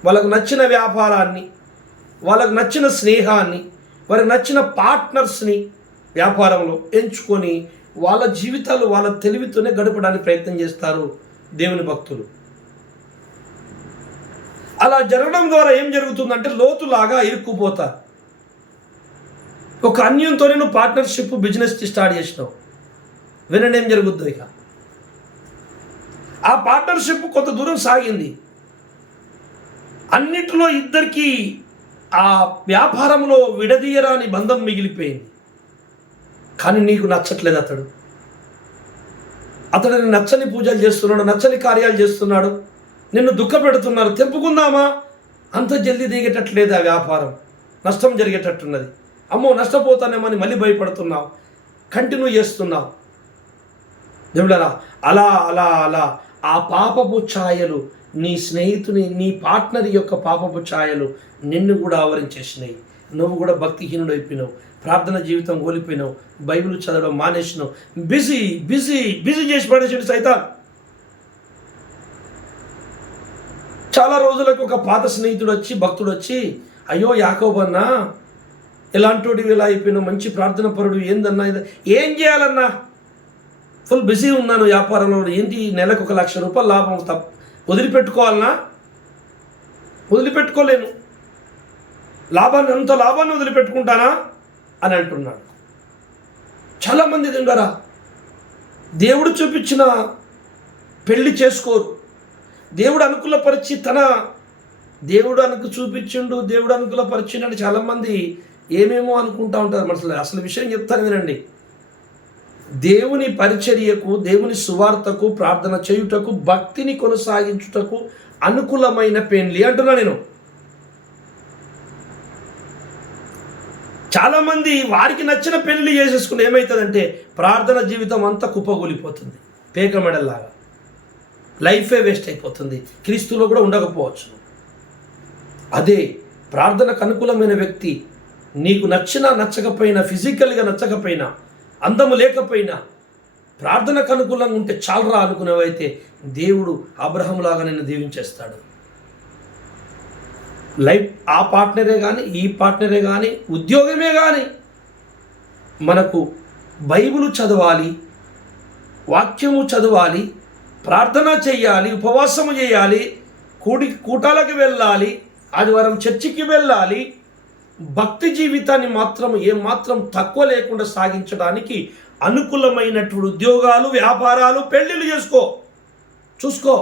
వాళ్ళకు నచ్చిన వ్యాపారాన్ని, వాళ్ళకు నచ్చిన స్నేహాన్ని, వారికి నచ్చిన పార్ట్నర్స్ని వ్యాపారంలో ఎంచుకొని వాళ్ళ జీవితాలు వాళ్ళ తెలివితోనే గడపడానికి ప్రయత్నం చేస్తారు దేవుని భక్తులు. అలా జరగడం ద్వారా ఏం జరుగుతుందంటే లోతులాగా ఇరుక్కుపోతారు. ఒక అన్యంతోనే నువ్వు పార్ట్నర్షిప్, బిజినెస్ స్టార్ట్ చేసినావు. వినండి ఏం జరుగుద్దో. ఇక ఆ పార్ట్నర్షిప్ కొంత దూరం సాగింది. అన్నిటిలో ఇద్దరికి ఆ వ్యాపారంలో విడదీయరాని బంధం మిగిలిపోయింది. కానీ నీకు నచ్చట్లేదు. అతడిని నచ్చని పూజలు చేస్తున్నాడు, నచ్చని కార్యాలు చేస్తున్నాడు, నిన్ను దుఃఖపెడుతున్నారు. తెంపుకుందామా? అంత జల్దీ దిగేటట్లేదు. ఆ వ్యాపారం నష్టం జరిగేటట్టున్నది. అమ్మో నష్టపోతానేమని మళ్ళీ భయపడుతున్నావు, కంటిన్యూ చేస్తున్నావు. దేవుడారా, అలా అలా అలా ఆ పాపపు ఛాయలు, నీ స్నేహితుని, నీ పార్ట్నర్ యొక్క పాపపు ఛాయలు నిన్ను కూడా ఆవరించేసినాయి. నువ్వు కూడా భక్తిహీనుడు అయిపోయినావు, ప్రార్థన జీవితం కోల్పోయినావు, బైబిల్ చదవడం మానేసినావు, బిజీ బిజీ బిజీ చేసి పడేసాడు సైతాన్. చాలా రోజులకు ఒక పాత స్నేహితుడు వచ్చి, భక్తుడు వచ్చి, అయ్యో యాకోబు అన్నా, ఎలాంటి ఇలా అయిపోయినావు, మంచి ప్రార్థన పరుడు, ఏందన్నా ఇది ఏం చేయాలన్నా, ఫుల్ బిజీ ఉన్నాను వ్యాపారంలో, ఏంటి నెలకు 1,00,000 రూపాయలు లాభం, వదిలిపెట్టుకోవాలన్నా? వదిలిపెట్టుకోలేను. అంత లాభాన్ని వదిలిపెట్టుకుంటానా అని అంటున్నాడు. చాలామంది తింటారా, దేవుడు చూపించిన పెళ్లి చేసుకోరు. దేవుడు అనుకూలపరిచి దేవుడు చూపించిండు, దేవుడు అనుకూలపరిచిండు. చాలామంది ఏమేమో అనుకుంటా ఉంటారు మనసులో. అసలు విషయం చెప్తాను వినండి. దేవుని పరిచర్యకు, దేవుని సువార్తకు, ప్రార్థన చేయుటకు, భక్తిని కొనసాగించుటకు అనుకూలమైన పెళ్లి అంటున్నా నేను. చాలామంది వారికి నచ్చిన పెళ్లి చేసేసుకుని ఏమవుతుందంటే ప్రార్థన జీవితం అంతా కుప్పగూలిపోతుంది, పేక మెడల్లాగా. లైఫే వేస్ట్ అయిపోతుంది, క్రీస్తులో కూడా ఉండకపోవచ్చు. అదే ప్రార్థనకు అనుకూలమైన వ్యక్తి, నీకు నచ్చినా నచ్చకపోయినా, ఫిజికల్గా నచ్చకపోయినా, అందము లేకపోయినా, ప్రార్థనకు అనుకూలంగా ఉంటే చాలరా అనుకునేవైతే దేవుడు అబ్రహాములాగా నిన్ను దీవించేస్తాడు. లైఫ్ ఆ పార్ట్నరే కానీ, ఈ పార్ట్నరే కానీ, ఉద్యోగమే కానీ, మనకు బైబిల్ చదవాలి, వాక్యము చదవాలి, ప్రార్థన చేయాలి, ఉపవాసము చేయాలి, కూటాలకు వెళ్ళాలి, ఆదివారం చర్చికి వెళ్ళాలి. భక్తి జీవితాన్ని మాత్రం ఏమాత్రం తక్కువ లేకుండా సాగించడానికి అనుకూలమైనటువంటి ఉద్యోగాలు, వ్యాపారాలు, పెళ్ళిళ్ళు చూసుకో.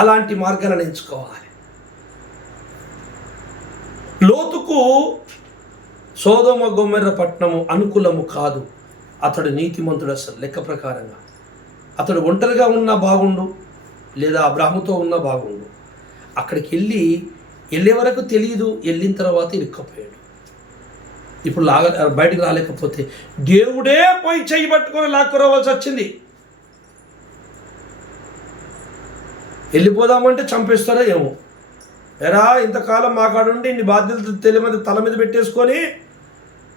అలాంటి మార్గాలను ఎంచుకోవాలి. లోతుకు సోదొమ గొమొర్రా పట్టణము అనుకూలము కాదు. అతడు నీతిమంతుడు. అసలు లెక్క ప్రకారంగా అతడు ఒంటరిగా ఉన్నా బాగుండు, లేదా అబ్రాహాముతో ఉన్నా బాగుండు. అక్కడికి వెళ్ళే వరకు తెలియదు, వెళ్ళిన తర్వాత ఇరుక్కపోయాడు. ఇప్పుడు బయటికి రాలేకపోతే దేవుడే పోయి చెయ్యి పట్టుకొని లాక్కురావాల్సి వచ్చింది. వెళ్ళిపోదామంటే చంపేస్తారో ఏమో. ఎరా ఇంతకాలం మా కాడుండి ఇన్ని బాధ్యతలు తెలియదు తల మీద పెట్టేసుకొని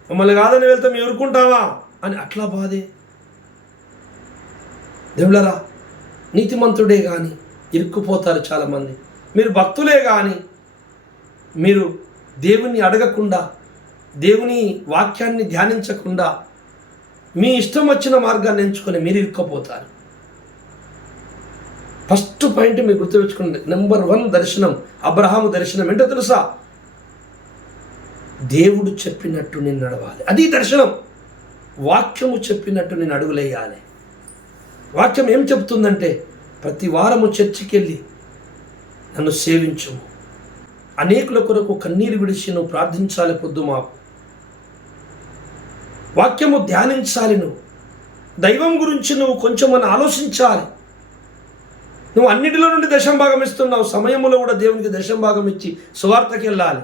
మమ్మల్ని కాదని వెళ్తే మేము ఊరుకుంటావా అని అట్లా బాధే. దేవుళ్ళరా, నీతిమంతుడే కానీ ఇరుక్కుపోతారు చాలామంది. మీరు భక్తులే కానీ మీరు దేవుని అడగకుండా, దేవుని వాక్యాన్ని ధ్యానించకుండా, మీ ఇష్టం వచ్చిన మార్గాన్ని ఎంచుకొని మీరు ఇరుక్కుపోతారు. ఫస్ట్ పాయింట్ మీరు గుర్తుపెట్టుకోండి. నెంబర్ 1 దర్శనం, అబ్రహాము దర్శనం ఏంటో తెలుసా? దేవుడు చెప్పినట్టు నేను నడవాలి. అది దర్శనం. వాక్యము చెప్పినట్టు నేను అడుగులేయాలి. వాక్యం ఏం చెప్తుందంటే ప్రతి వారము చర్చికి వెళ్ళి నన్ను సేవించుము, అనేకుల కొరకు కన్నీరు విడిచి నువ్వు ప్రార్థించాలి, పొద్దు మాపు వాక్యము ధ్యానించాలి, నువ్వు దైవం గురించి నువ్వు కొంచెం ఆలోచించాలి. నువ్వు అన్నిటిలో నుండి దశంభాగం ఇస్తున్నావు, సమయంలో కూడా దేవునికి దశంభాగం ఇచ్చి సువార్తకి వెళ్ళాలి.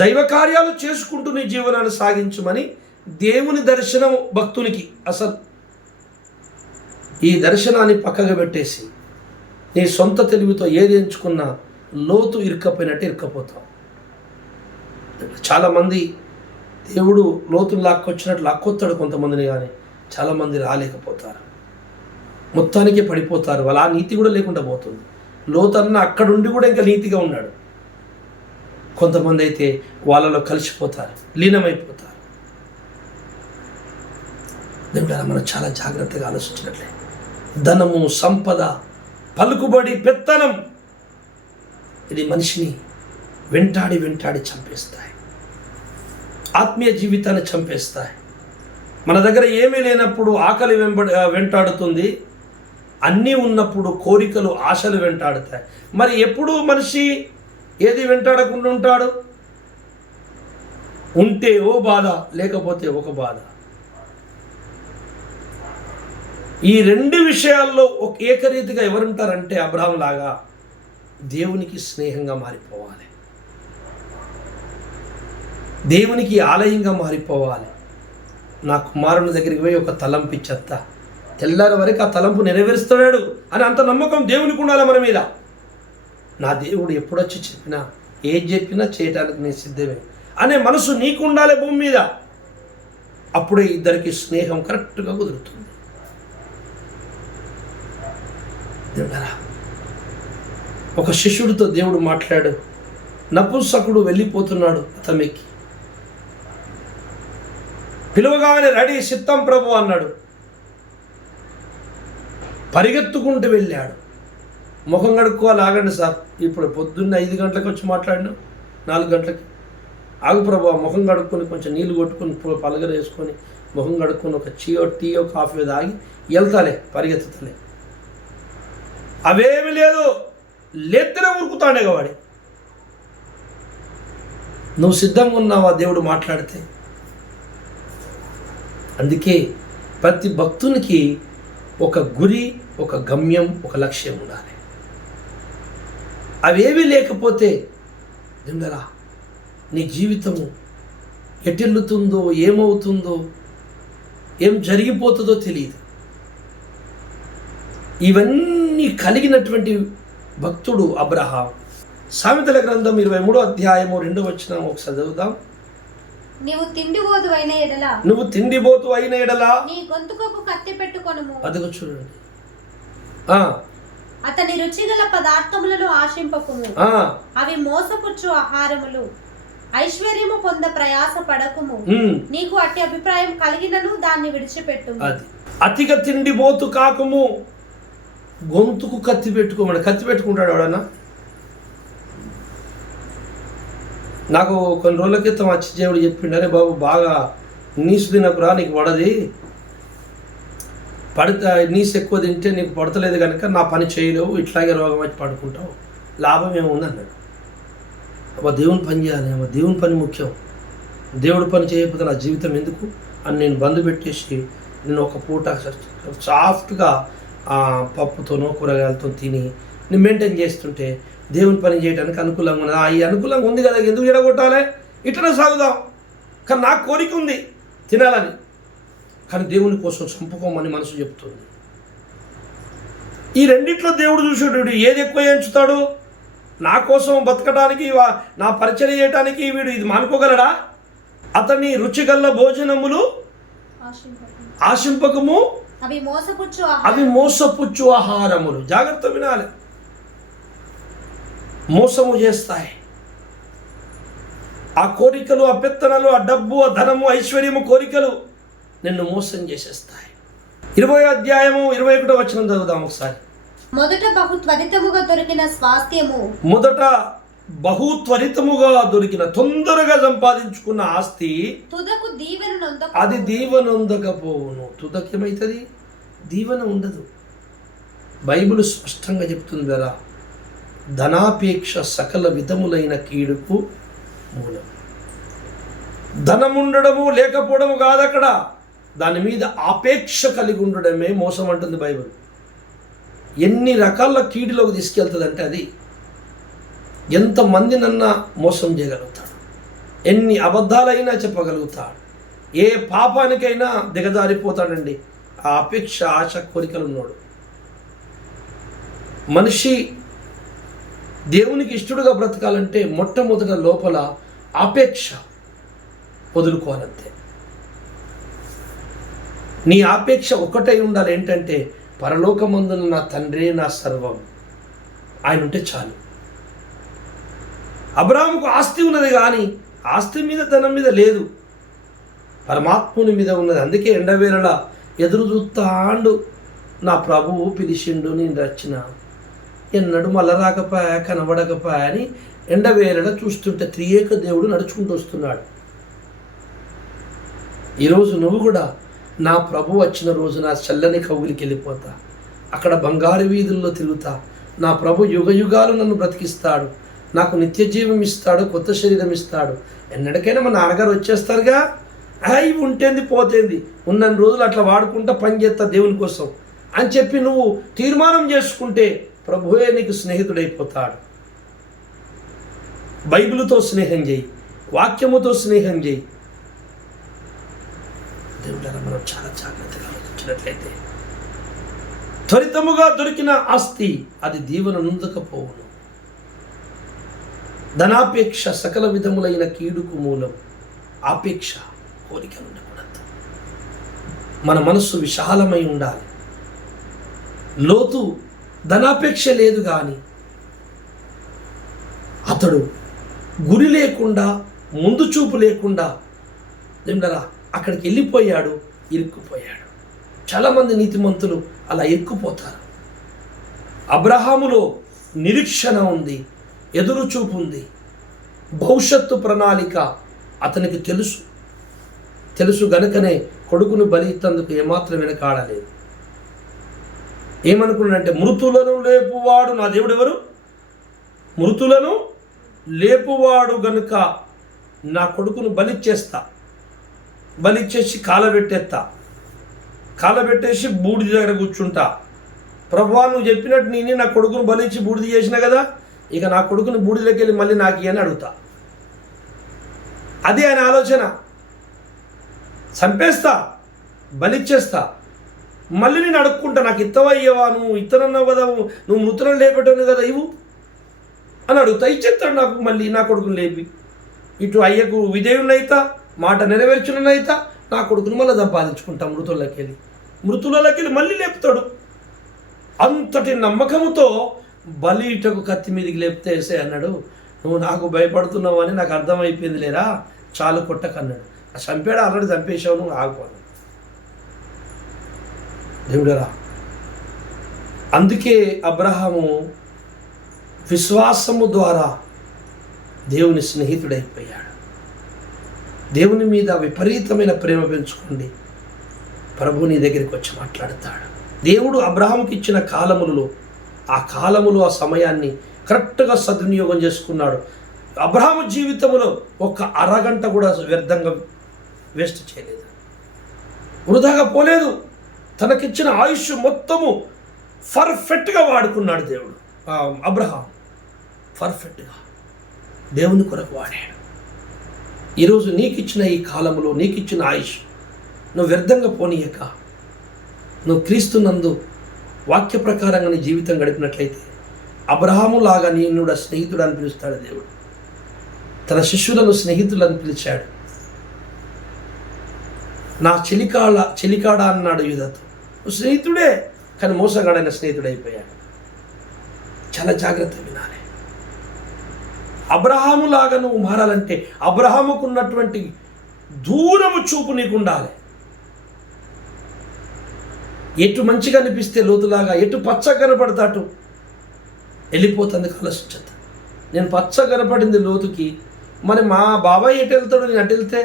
దైవ కార్యాలు చేసుకుంటూ నీ జీవనాన్ని సాగించమని దేవుని దర్శనం భక్తునికి. అసలు ఈ దర్శనాన్ని పక్కగా పెట్టేసి నీ సొంత తెలివితో ఏది ఎంచుకున్నా లోతు ఇరుక్కపోయినట్టు ఇరుక్కపోతావు. చాలామంది దేవుడు లోతులు లాక్కొచ్చినట్టు లాక్కొస్తాడు కొంతమందిని, కానీ చాలామంది రాలేకపోతారు, మొత్తానికే పడిపోతారు. వాళ్ళ ఆ నీతి కూడా లేకుండా పోతుంది. లోతన్న అక్కడుండి కూడా ఇంకా నీతిగా ఉన్నాడు. కొంతమంది అయితే వాళ్ళలో కలిసిపోతారు, లీనమైపోతారు. దేవుడా, మనం చాలా జాగ్రత్తగా ఆలోచించినట్లే ధనము, సంపద, పలుకుబడి, పెత్తనం ఇది మనిషిని వెంటాడి వెంటాడి చంపేస్తాయి, ఆత్మీయ జీవితాన్ని చంపేస్తాయి. మన దగ్గర ఏమీ లేనప్పుడు ఆకలి వెంటాడుతుంది, అన్నీ ఉన్నప్పుడు కోరికలు, ఆశలు వెంటాడుతాయి. మరి ఎప్పుడు మనిషి ఏది వెంటాడకుండా ఉంటాడు? ఉంటే ఓ బాధ, లేకపోతే ఒక బాధ. ఈ రెండు విషయాల్లో ఒక ఏకరీతిగా ఎవరుంటారంటే అబ్రహాం లాగా దేవునికి స్నేహంగా మారిపోవాలి, దేవునికి ఆలయంగా మారిపోవాలి. నా కుమారుని దగ్గరికి పోయి ఒక తలంపు ఇచ్చేస్తా, తెల్లారి వరకు ఆ తలంపు నెరవేరుస్తున్నాడు అని అంత నమ్మకం దేవునికి ఉండాలి మన మీద. నా దేవుడు ఎప్పుడొచ్చి చెప్పినా, ఏది చెప్పినా చేయడానికి నేను సిద్ధమే అనే మనసు నీకు ఉండాలి భూమి మీద. అప్పుడే ఇద్దరికి స్నేహం కరెక్ట్గా కుదురుతుంది. దేవుడారా, ఒక శిష్యుడితో దేవుడు మాట్లాడు, నపుంసకుడు వెళ్ళిపోతున్నాడు అతనికి. పిలువగానే రెడీ, సిద్ధం ప్రభు అన్నాడు. పరిగెత్తుకుంటూ వెళ్ళాడు. ముఖం కడుక్కోవాలి, ఆగండి సార్, ఇప్పుడు పొద్దున్న 5 గంటలకు వచ్చి మాట్లాడినా 4 గంటలకి. ఆగు ప్రభు, ముఖం కడుక్కొని కొంచెం నీళ్ళు కొట్టుకొని పలగలు వేసుకొని ముఖం కడుక్కొని ఒక టీయో కాఫీ తాగి వెళ్తాలే, పరిగెత్తుతలే. అవేమి లేదు, లేత్తనే ఉరుకుతాడే వాడి. నువ్వు సిద్ధంగా ఉన్నావా దేవుడు మాట్లాడితే? అందుకే ప్రతి భక్తునికి ఒక గురి, ఒక గమ్యం, ఒక లక్ష్యం ఉండాలి. అవేవి లేకపోతే నిందరా నీ జీవితము ఎటెళ్ళుతుందో, ఏమవుతుందో, ఏం జరిగిపోతుందో తెలియదు. ఇవన్నీ కలిగినటువంటి భక్తుడు అబ్రహాం. సామెతల గ్రంథం 23వ అధ్యాయము 2వ వచనం ఒకసారి చదువుదాం. నువ్వు తిండిబోతు అయిన ఎడలా నీ గొంతుకు కత్తి పెట్టుకొనుము. అదిగో చూడండి. అతని రుచిగల పదార్థములను ఆశింపకుము, అవి మోసపుచ్చు ఆహారములు. ఐశ్వర్యము పొంద ప్రయాస పడకుము, నీకు అట్టి అభిప్రాయం కలిగినను దాన్ని విడిచిపెట్టు. అది అతిగా తిండిబోతు కాకుము, గొంతుకు కత్తి పెట్టుకోమని. కత్తి పెట్టుకుంటాడు ఎవడన్నా? నాకు కొన్ని రోజుల క్రితం వచ్చి దేవుడు చెప్పిండు, అరే బాబు బాగా నీసు తినకురా, నీకు పడది, పడితే నీసు ఎక్కువ తింటే నీకు పడతలేదు కనుక నా పని చేయలేవు, ఇట్లాగే రోగం వచ్చి పడుకుంటావు, లాభం ఏముంది అన్నాడు. అబ్బా దేవుని పని చేయాలి, అమ్మ దేవుని పని ముఖ్యం, దేవుడి పని చేయకపోతే నా జీవితం ఎందుకు అని నేను బంద్ పెట్టేసి నేను ఒక పూట సాఫ్ట్గా పప్పుతోనో కూరగాయలతో తిని నేను మెయింటైన్ చేస్తుంటే దేవుని పని చేయడానికి అనుకూలంగా ఉన్నది. ఈ అనుకూలంగా ఉంది కదా, ఎందుకు ఎడగొట్టాలి, ఇట్లనే సాగుదాం. కానీ నాకు కోరిక ఉంది తినాలని, కానీ దేవుని కోసం చంపుకోమని మనసు చెప్తుంది. ఈ రెండిట్లో దేవుడు చూసేటోడు ఏది ఎక్కువ ఎంచుతాడు? నా కోసం బతకడానికి, నా పరిచయం చేయడానికి వీడు ఇది మానుకోగలడా? అతని రుచిగల్ల భోజనములు ఆశింపకము, అవి మోసపుచ్చు ఆహారములు. జాగ్రత్త వినాలి, మోసము చేస్తాయి. ఆ కోరికలు, ఆ పెత్తనాలు, ఆ డబ్బు, ఆ ధనము, ఐశ్వర్యము కోరికలు నిన్ను మోసం చేసేస్తాయి. 20వ అధ్యాయము 21వ వచనం చదువుదాం ఒకసారి. మొదట బహు త్వరితముగా దొరికిన తొందరగా సంపాదించుకున్న ఆస్తి తుదకు అది దీవెనొందకపోవును. తుదకేమైతుంది? దీవెన ఉండదు. బైబిల్ స్పష్టంగా చెప్తుంది కదా, ధనాపేక్ష సకల విధములైన కీడుకు మూలం. ధనముండడము లేకపోవడము కాదు అక్కడ, దాని మీద ఆపేక్ష కలిగి ఉండడమే మోసం అంటుంది బైబిల్. ఎన్ని రకాల కీడులోకి తీసుకెళ్తుందంటే అది ఎంతమందినన్నా మోసం చేయగలుగుతాడు, ఎన్ని అబద్ధాలైనా చెప్పగలుగుతాడు, ఏ పాపానికైనా దిగజారిపోతాడండి. ఆ అపేక్ష, ఆశ, కోరికలు ఉన్నాడు మనిషి. దేవునికి ఇష్టడుగా బ్రతకాలంటే మొట్టమొదట లోపల ఆపేక్ష వదులుకోవాలంతే. నీ ఆపేక్ష ఒకటై ఉండాలి, ఏంటంటే పరలోకమందున నా తండ్రే నా సర్వం, ఆయన ఉంటే చాలు. అబ్రాహాముకు ఆస్తి ఉన్నది కానీ ఆస్తి మీద ధనం మీద లేదు, పరమాత్ముని మీద ఉన్నది. అందుకే ఎండవేళలా ఎదురు చూస్తాండు, నా ప్రభువు పిలిచిండు, నేను రచిన ఎన్నడు మళ్ళా రాకపోయా, కనబడకపోయా అని ఎండవేళలా చూస్తుంటే త్రియేక దేవుడు నడుచుకుంటూ వస్తున్నాడు. ఈరోజు నువ్వు కూడా నా ప్రభు వచ్చిన రోజు నా చల్లని కౌగిలికి వెళ్ళిపోతా, అక్కడ బంగారు వీధుల్లో తిరుగుతా, నా ప్రభు యుగ యుగాలు నన్ను బ్రతికిస్తాడు, నాకు నిత్య జీవం ఇస్తాడు, కొత్త శరీరం ఇస్తాడు. ఎన్నటికైనా మా నాన్నగారు వచ్చేస్తారుగా, ఇవి ఉంటేంది పోతేంది, ఉన్నన్ని రోజులు అట్లా వాడుకుంటా పని చేస్తా దేవుని కోసం అని చెప్పి నువ్వు తీర్మానం చేసుకుంటే ప్రభువే నీకు స్నేహితుడైపోతాడు. బైబిలుతో స్నేహం చేయి, వాక్యముతో స్నేహం చేయి. దేవుడారా, మనం చాలా జాగ్రత్తగా ఆలోచించినట్లయితే త్వరితముగా దొరికిన ఆస్తి అది దీవెన నుందకపోవును. ధనాపేక్ష సకల విధములైన కీడుకు మూలం. ఆపేక్ష, కోరికలు ఉండకూడదు. మన మనస్సు విశాలమై ఉండాలి. లోతు ధనాపేక్ష లేదు కానీ అతడు గురి లేకుండా, ముందు చూపు లేకుండా దేవుడారా అక్కడికి వెళ్ళిపోయాడు, ఇరుక్కుపోయాడు. చాలామంది నీతిమంతులు అలా ఇరుక్కుపోతారు. అబ్రహాములో నిరీక్షణ ఉంది, ఎదురు చూపు ఉంది, భవిష్యత్తు ప్రణాళిక అతనికి తెలుసు గనుకనే కొడుకును బలి ఇచ్చేందుకు ఏమాత్రం వెనకాడలేదు. ఏమనుకున్నాడంటే, మృతులను లేపువాడు నా దేవుడు ఎవరు? మృతులను లేపువాడు గనుక నా కొడుకును బలిచ్చేసి కాలబెట్టేసి బూడిద దగ్గర కూర్చుంటా. ప్రభువా, నువ్వు చెప్పినట్టు నేనే నా కొడుకును బలిచ్చి బూడిద చేసిన కదా, ఇక నా కొడుకుని బూడిదలోకి వెళ్ళి మళ్ళీ నాకు ఇయ్యని అడుగుతా. అది ఆయన ఆలోచన. చంపేస్తా, బలిచ్చేస్తా, మళ్ళీ నేను అడుక్కుంటా, నాకు ఇత్తవా ఇయ్యవా, నువ్వు ఇత్తనన్నావు కదా, నువ్వు మృతులను లేపెట్టావు కదా, ఇవ్వు అని అడుగుతా. ఇచ్చేస్తాడు నాకు మళ్ళీ నా కొడుకుని లేపి. ఇటు అయ్యకు విధేయున్నైతా, మాట నెరవేర్చునైతా, నా కొడుకుని మళ్ళీ సంపాదించుకుంటా మృతులకి వెళ్ళి మళ్ళీ లేపుతాడు. అంతటి నమ్మకముతో బలిటకు కత్తి మీదకి లేపితే వేసే అన్నాడు, నువ్వు నాకు భయపడుతున్నావు అని నాకు అర్థమైపోయింది లేరా, చాలు కొట్టకన్నాడు. చంపాడు, ఆల్రెడీ చంపేశావు, నువ్వు ఆగిపోను. దేవుడరా, అందుకే అబ్రహాము విశ్వాసము ద్వారా దేవుని స్నేహితుడైపోయాడు. దేవుని మీద విపరీతమైన ప్రేమ పెంచుకోండి, ప్రభు నీ దగ్గరికి వచ్చి మాట్లాడతాడు. దేవుడు అబ్రహాముకి ఇచ్చిన కాలములలో ఆ సమయాన్ని కరెక్ట్గా సద్వినియోగం చేసుకున్నాడు. అబ్రహాము జీవితంలో ఒక అరగంట కూడా వ్యర్థంగా వేస్ట్ చేయలేదు, వృధాగా పోలేదు. తనకిచ్చిన ఆయుష్ మొత్తము పర్ఫెక్ట్గా వాడుకున్నాడు దేవుడు. అబ్రహాం పర్ఫెక్ట్గా దేవుని కొరకు వాడాడు. ఈరోజు నీకు ఇచ్చిన ఈ కాలంలో నీకు ఇచ్చిన ఆయుష్ నువ్వు వ్యర్థంగా పోనీయక, నువ్వు క్రీస్తునందు వాక్య ప్రకారంగా నీ జీవితం గడిపినట్లయితే అబ్రహాము లాగా నేను స్నేహితుడు అని పిలుస్తాడు దేవుడు. తన శిష్యులను స్నేహితులను పిలిచాడు. నా చెలికాడ అన్నాడు యూదాతో. నువ్వు స్నేహితుడే, కానీ మోసగాడైన స్నేహితుడు అయిపోయాడు. చాలా జాగ్రత్త వినాలి. అబ్రహాము లాగా నువ్వు మారాలంటే అబ్రహాముకు ఉన్నటువంటి దూరము చూపు నీకు ఉండాలి. ఎటు మంచిగా అనిపిస్తే లోతులాగా, ఎటు పచ్చ కనపడతాటు వెళ్ళిపోతుంది. ఆలోచించద్దు. నేను పచ్చ కనపడింది లోతుకి, మరి మా బాబాయ్ ఎటు వెళ్తాడు, నేను అటు వెళ్తే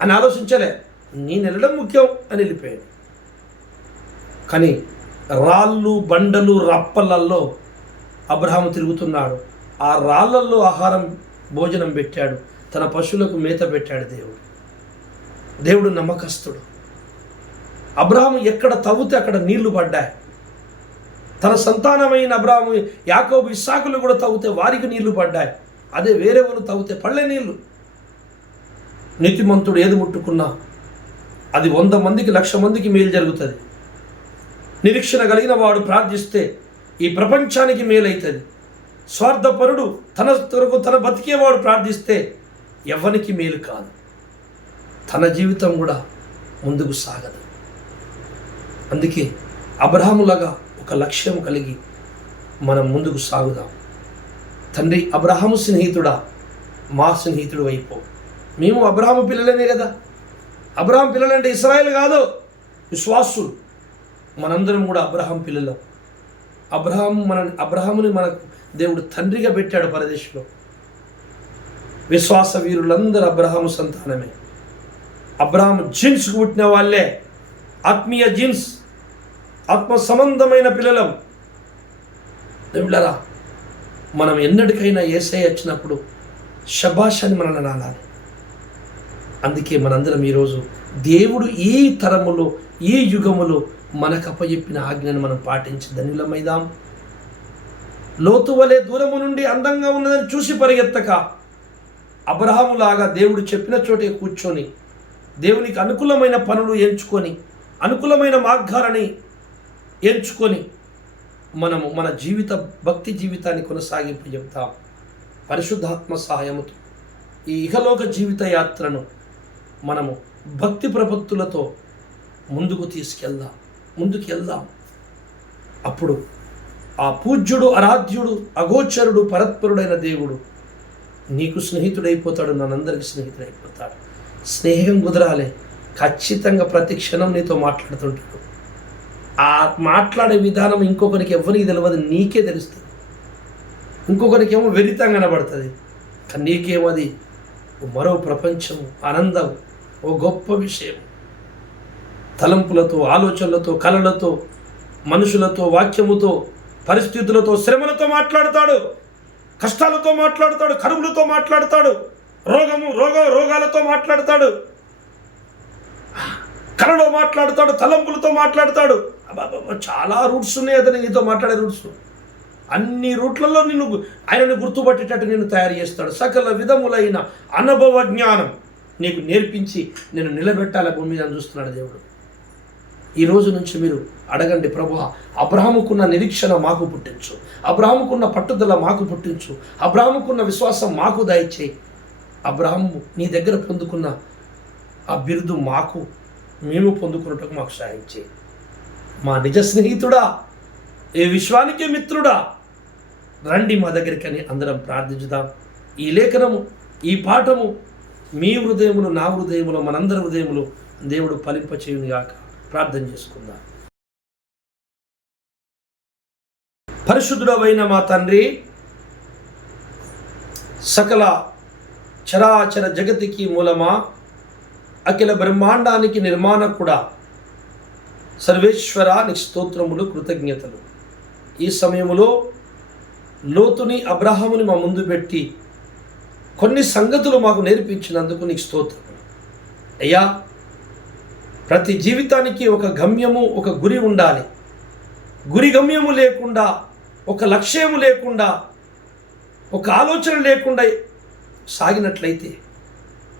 అని ఆలోచించలే. నేను వెళ్ళడం ముఖ్యం అని వెళ్ళిపోయాడు. కానీ రాళ్ళు బండలు రప్పలల్లో అబ్రహాము తిరుగుతున్నాడు. ఆ రాళ్ళల్లో ఆహారం భోజనం పెట్టాడు, తన పశువులకు మేత పెట్టాడు దేవుడు నమ్మకస్తుడు. అబ్రహాము ఎక్కడ తవ్వితే అక్కడ నీళ్లు పడ్డాయి. తన సంతానమైన అబ్రహాము యాకోబు ఇస్సాకులు కూడా తవ్వితే వారికి నీళ్లు పడ్డాయి. అదే వేరే వాళ్ళు తవ్వితే పళ్ళే నీళ్లు. నీతిమంతుడు ఏది ముట్టుకున్నా అది 100 మందికి 1,00,000 మందికి మేలు జరుగుతుంది. నిరీక్షణ కలిగిన వాడు ప్రార్థిస్తే ఈ ప్రపంచానికి మేలవుతుంది. స్వార్థపరుడు తన బతికేవాడు ప్రార్థిస్తే ఎవరికి మేలు కాదు, తన జీవితం కూడా ముందుకు సాగదు. అందుకే అబ్రహాములాగా ఒక లక్ష్యం కలిగి మనం ముందుకు సాగుదాం. తండ్రి, అబ్రహాము స్నేహితుడా, మా స్నేహితుడు అయిపో. మేము అబ్రహాము పిల్లలనే కదా. అబ్రహాం పిల్లలంటే ఇశ్రాయేలు కాదు, విశ్వాసులు. మనందరం కూడా అబ్రహాం పిల్లలం. అబ్రహాముని మనకు దేవుడు తండ్రిగా పెట్టాడు పరదేశంలో. విశ్వాస వీరులందరూ అబ్రహాము సంతానమే. అబ్రహాము జీన్స్కు పుట్టిన వాళ్ళే, ఆత్మీయ జీన్స్, ఆత్మ సంబంధమైన పిల్లలం. దేవుళ్ళరా, మనం ఎన్నటికైనా యేసయ్య వచ్చినప్పుడు శబాష్ అని మనల్ని అనాలి. అందుకే మనందరం ఈరోజు దేవుడు ఈ తరములో, ఈ యుగములో మనకు అప్పచెప్పిన ఆజ్ఞను మనం పాటించి ధన్యులమైదాం. లోతు వలె దూరము నుండి అందంగా ఉన్నదని చూసి పరిగెత్తక, అబ్రహాములాగా దేవుడు చెప్పిన చోటే కూర్చొని దేవునికి అనుకూలమైన పనులు ఎంచుకొని, అనుకూలమైన మార్గాలని ఎంచుకొని మనము మన భక్తి జీవితాన్ని కొనసాగింపు చెప్తాం. పరిశుద్ధాత్మ సహాయముతో ఈ ఇహలోక జీవిత యాత్రను మనము భక్తి ప్రపత్తులతో ముందుకు వెళ్దాం. అప్పుడు ఆ పూజ్యుడు, ఆరాధ్యుడు, అగోచరుడు, పరత్పరుడైన దేవుడు నీకు స్నేహితుడైపోతాడు, నన్నందరికీ స్నేహితుడైపోతాడు. స్నేహం కుదరాలే, ఖచ్చితంగా ప్రతి క్షణం నీతో మాట్లాడుతుంటాడు. ఆ మాట్లాడే విధానం ఇంకొకరికి ఎవరికి తెలియదు, నీకే తెలుస్తుంది. ఇంకొకరికి ఏమో వెరితంగా కనబడుతుంది, కానీ నీకేమో అది మరో ప్రపంచం, ఆనందం, ఓ గొప్ప విషయం. తలంపులతో, ఆలోచనలతో, కలలతో, మనుషులతో, వాక్యముతో, పరిస్థితులతో, శ్రమలతో మాట్లాడతాడు, కష్టాలతో మాట్లాడతాడు, కరువులతో మాట్లాడతాడు, రోగాలతో మాట్లాడతాడు, కలలో మాట్లాడతాడు, తలంపులతో మాట్లాడతాడు. చాలా రూట్స్ ఉన్నాయి అతను నీతో మాట్లాడే రూట్స్. అన్ని రూట్లలో ఆయనను గుర్తుపట్టేటట్టు నేను తయారు చేస్తాడు. సకల విధములైన అనుభవ జ్ఞానం నీకు నేర్పించి నేను నిలబెట్టాల భూమి మీద చూస్తున్నాడు దేవుడు. ఈ రోజు నుంచి మీరు అడగండి, ప్రభువా, అబ్రహాముకున్న నిరీక్షణ మాకు పుట్టించు, అబ్రహాముకున్న పట్టుదల మాకు పుట్టించు, అబ్రహాముకున్న విశ్వాసం మాకు దయచేయి. అబ్రహాము నీ దగ్గర పొందుకున్న ఆ బిరుదు మేము పొందుకున్నట్టుకు మాకు సహాయం చేయి. మా నిజ స్నేహితుడా, ఏ విశ్వానికి మిత్రుడా, రండి మా దగ్గరికి అని అందరం ప్రార్థించుదాం. ఈ లేఖనము, ఈ పాఠము మీ హృదయములు, నా హృదయములు, మనందరి హృదయములు దేవుడు ఫలింపచేయును గాక. ప్రార్థన చేసుకుందాం. పరిశుద్ధుడవైన మా తండ్రి, సకల చరాచర జగతికి మూలమా, అఖిల బ్రహ్మాండానికి నిర్మాణకుడా, సర్వేశ్వర నీకు స్తోత్రములు, కృతజ్ఞతలు. ఈ సమయములో లోతుని, అబ్రహాముని మా ముందు పెట్టి కొన్ని సంగతులు మాకు నేర్పించినందుకు నీకు స్తోత్రం. అయ్యా, ప్రతి జీవితానికి ఒక గమ్యము, ఒక గురి ఉండాలి. గురి గమ్యము లేకుండా, ఒక లక్ష్యము లేకుండా, ఒక ఆలోచన లేకుండా సాగినట్లయితే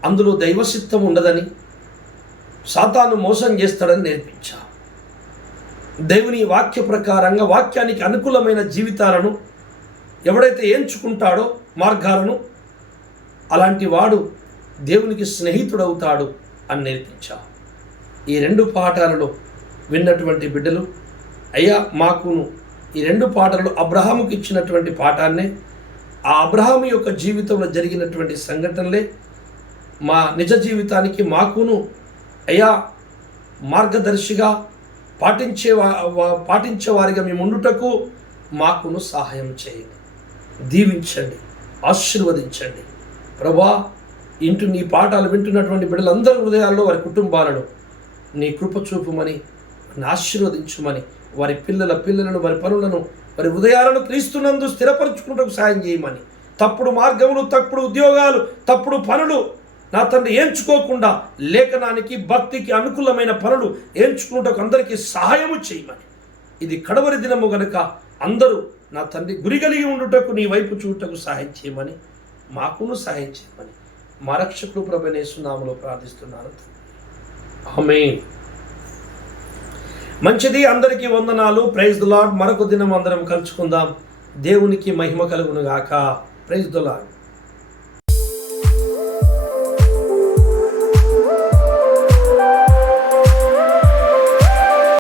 అందులో దైవసిద్ధం ఉండదని, సాతాను మోసం చేస్తాడని నేర్పించా. దేవుని వాక్య ప్రకారంగా, వాక్యానికి అనుకూలమైన జీవితాలను ఎవడైతే ఎంచుకుంటాడో మార్గాలను, అలాంటి వాడు దేవునికి స్నేహితుడవుతాడు అని నేర్పించా. ఈ 2 పాఠాలలో విన్నటువంటి బిడ్డలు, అయ్యా, మాకును ఈ 2 పాఠాలు అబ్రహాముకి ఇచ్చినటువంటి పాఠాన్నే, ఆ అబ్రహాము యొక్క జీవితంలో జరిగినటువంటి సంఘటనలే మా నిజ జీవితానికి మాకును అయ్యా మార్గదర్శిగా పాటించేవారిగా మేము ఉండుటకు మాకును సహాయం చేయండి. దీవించండి, ఆశీర్వదించండి. ప్రభా, నీ పాఠాలు వింటున్నటువంటి బిడ్డలందరి హృదయాల్లో, వారి కుటుంబాలను నీ కృప చూపుమని వారిని ఆశీర్వదించుమని, వారి పిల్లలను, వారి పనులను, వారి హృదయాలను క్రీస్తునందు స్థిరపరచుకున్నటకు సాయం చేయమని, తప్పుడు మార్గములు, తప్పుడు ఉద్యోగాలు, తప్పుడు పనులు నా తండ్రి ఎంచుకోకుండా లేఖనానికి, భక్తికి అనుకూలమైన పనులు ఎంచుకున్నటకు అందరికీ సహాయము చేయమని, ఇది కడవరి దినము గనుక అందరూ నా తండ్రి గురి కలిగి ఉండుటకు నీ వైపు చూడటకు సహాయం చేయమని, మాకును సహాయం చేయమని మా రక్షకుడు ప్రభువైన యేసు నామములో ప్రార్థిస్తున్నాను. ఆమేన్. మంచిది, అందరికీ వందనాలు. Praise the lord. మరొక దినం అందరం కలుసుకుందాం. దేవునికి మహిమ కలుగును గాక. Praise the lord.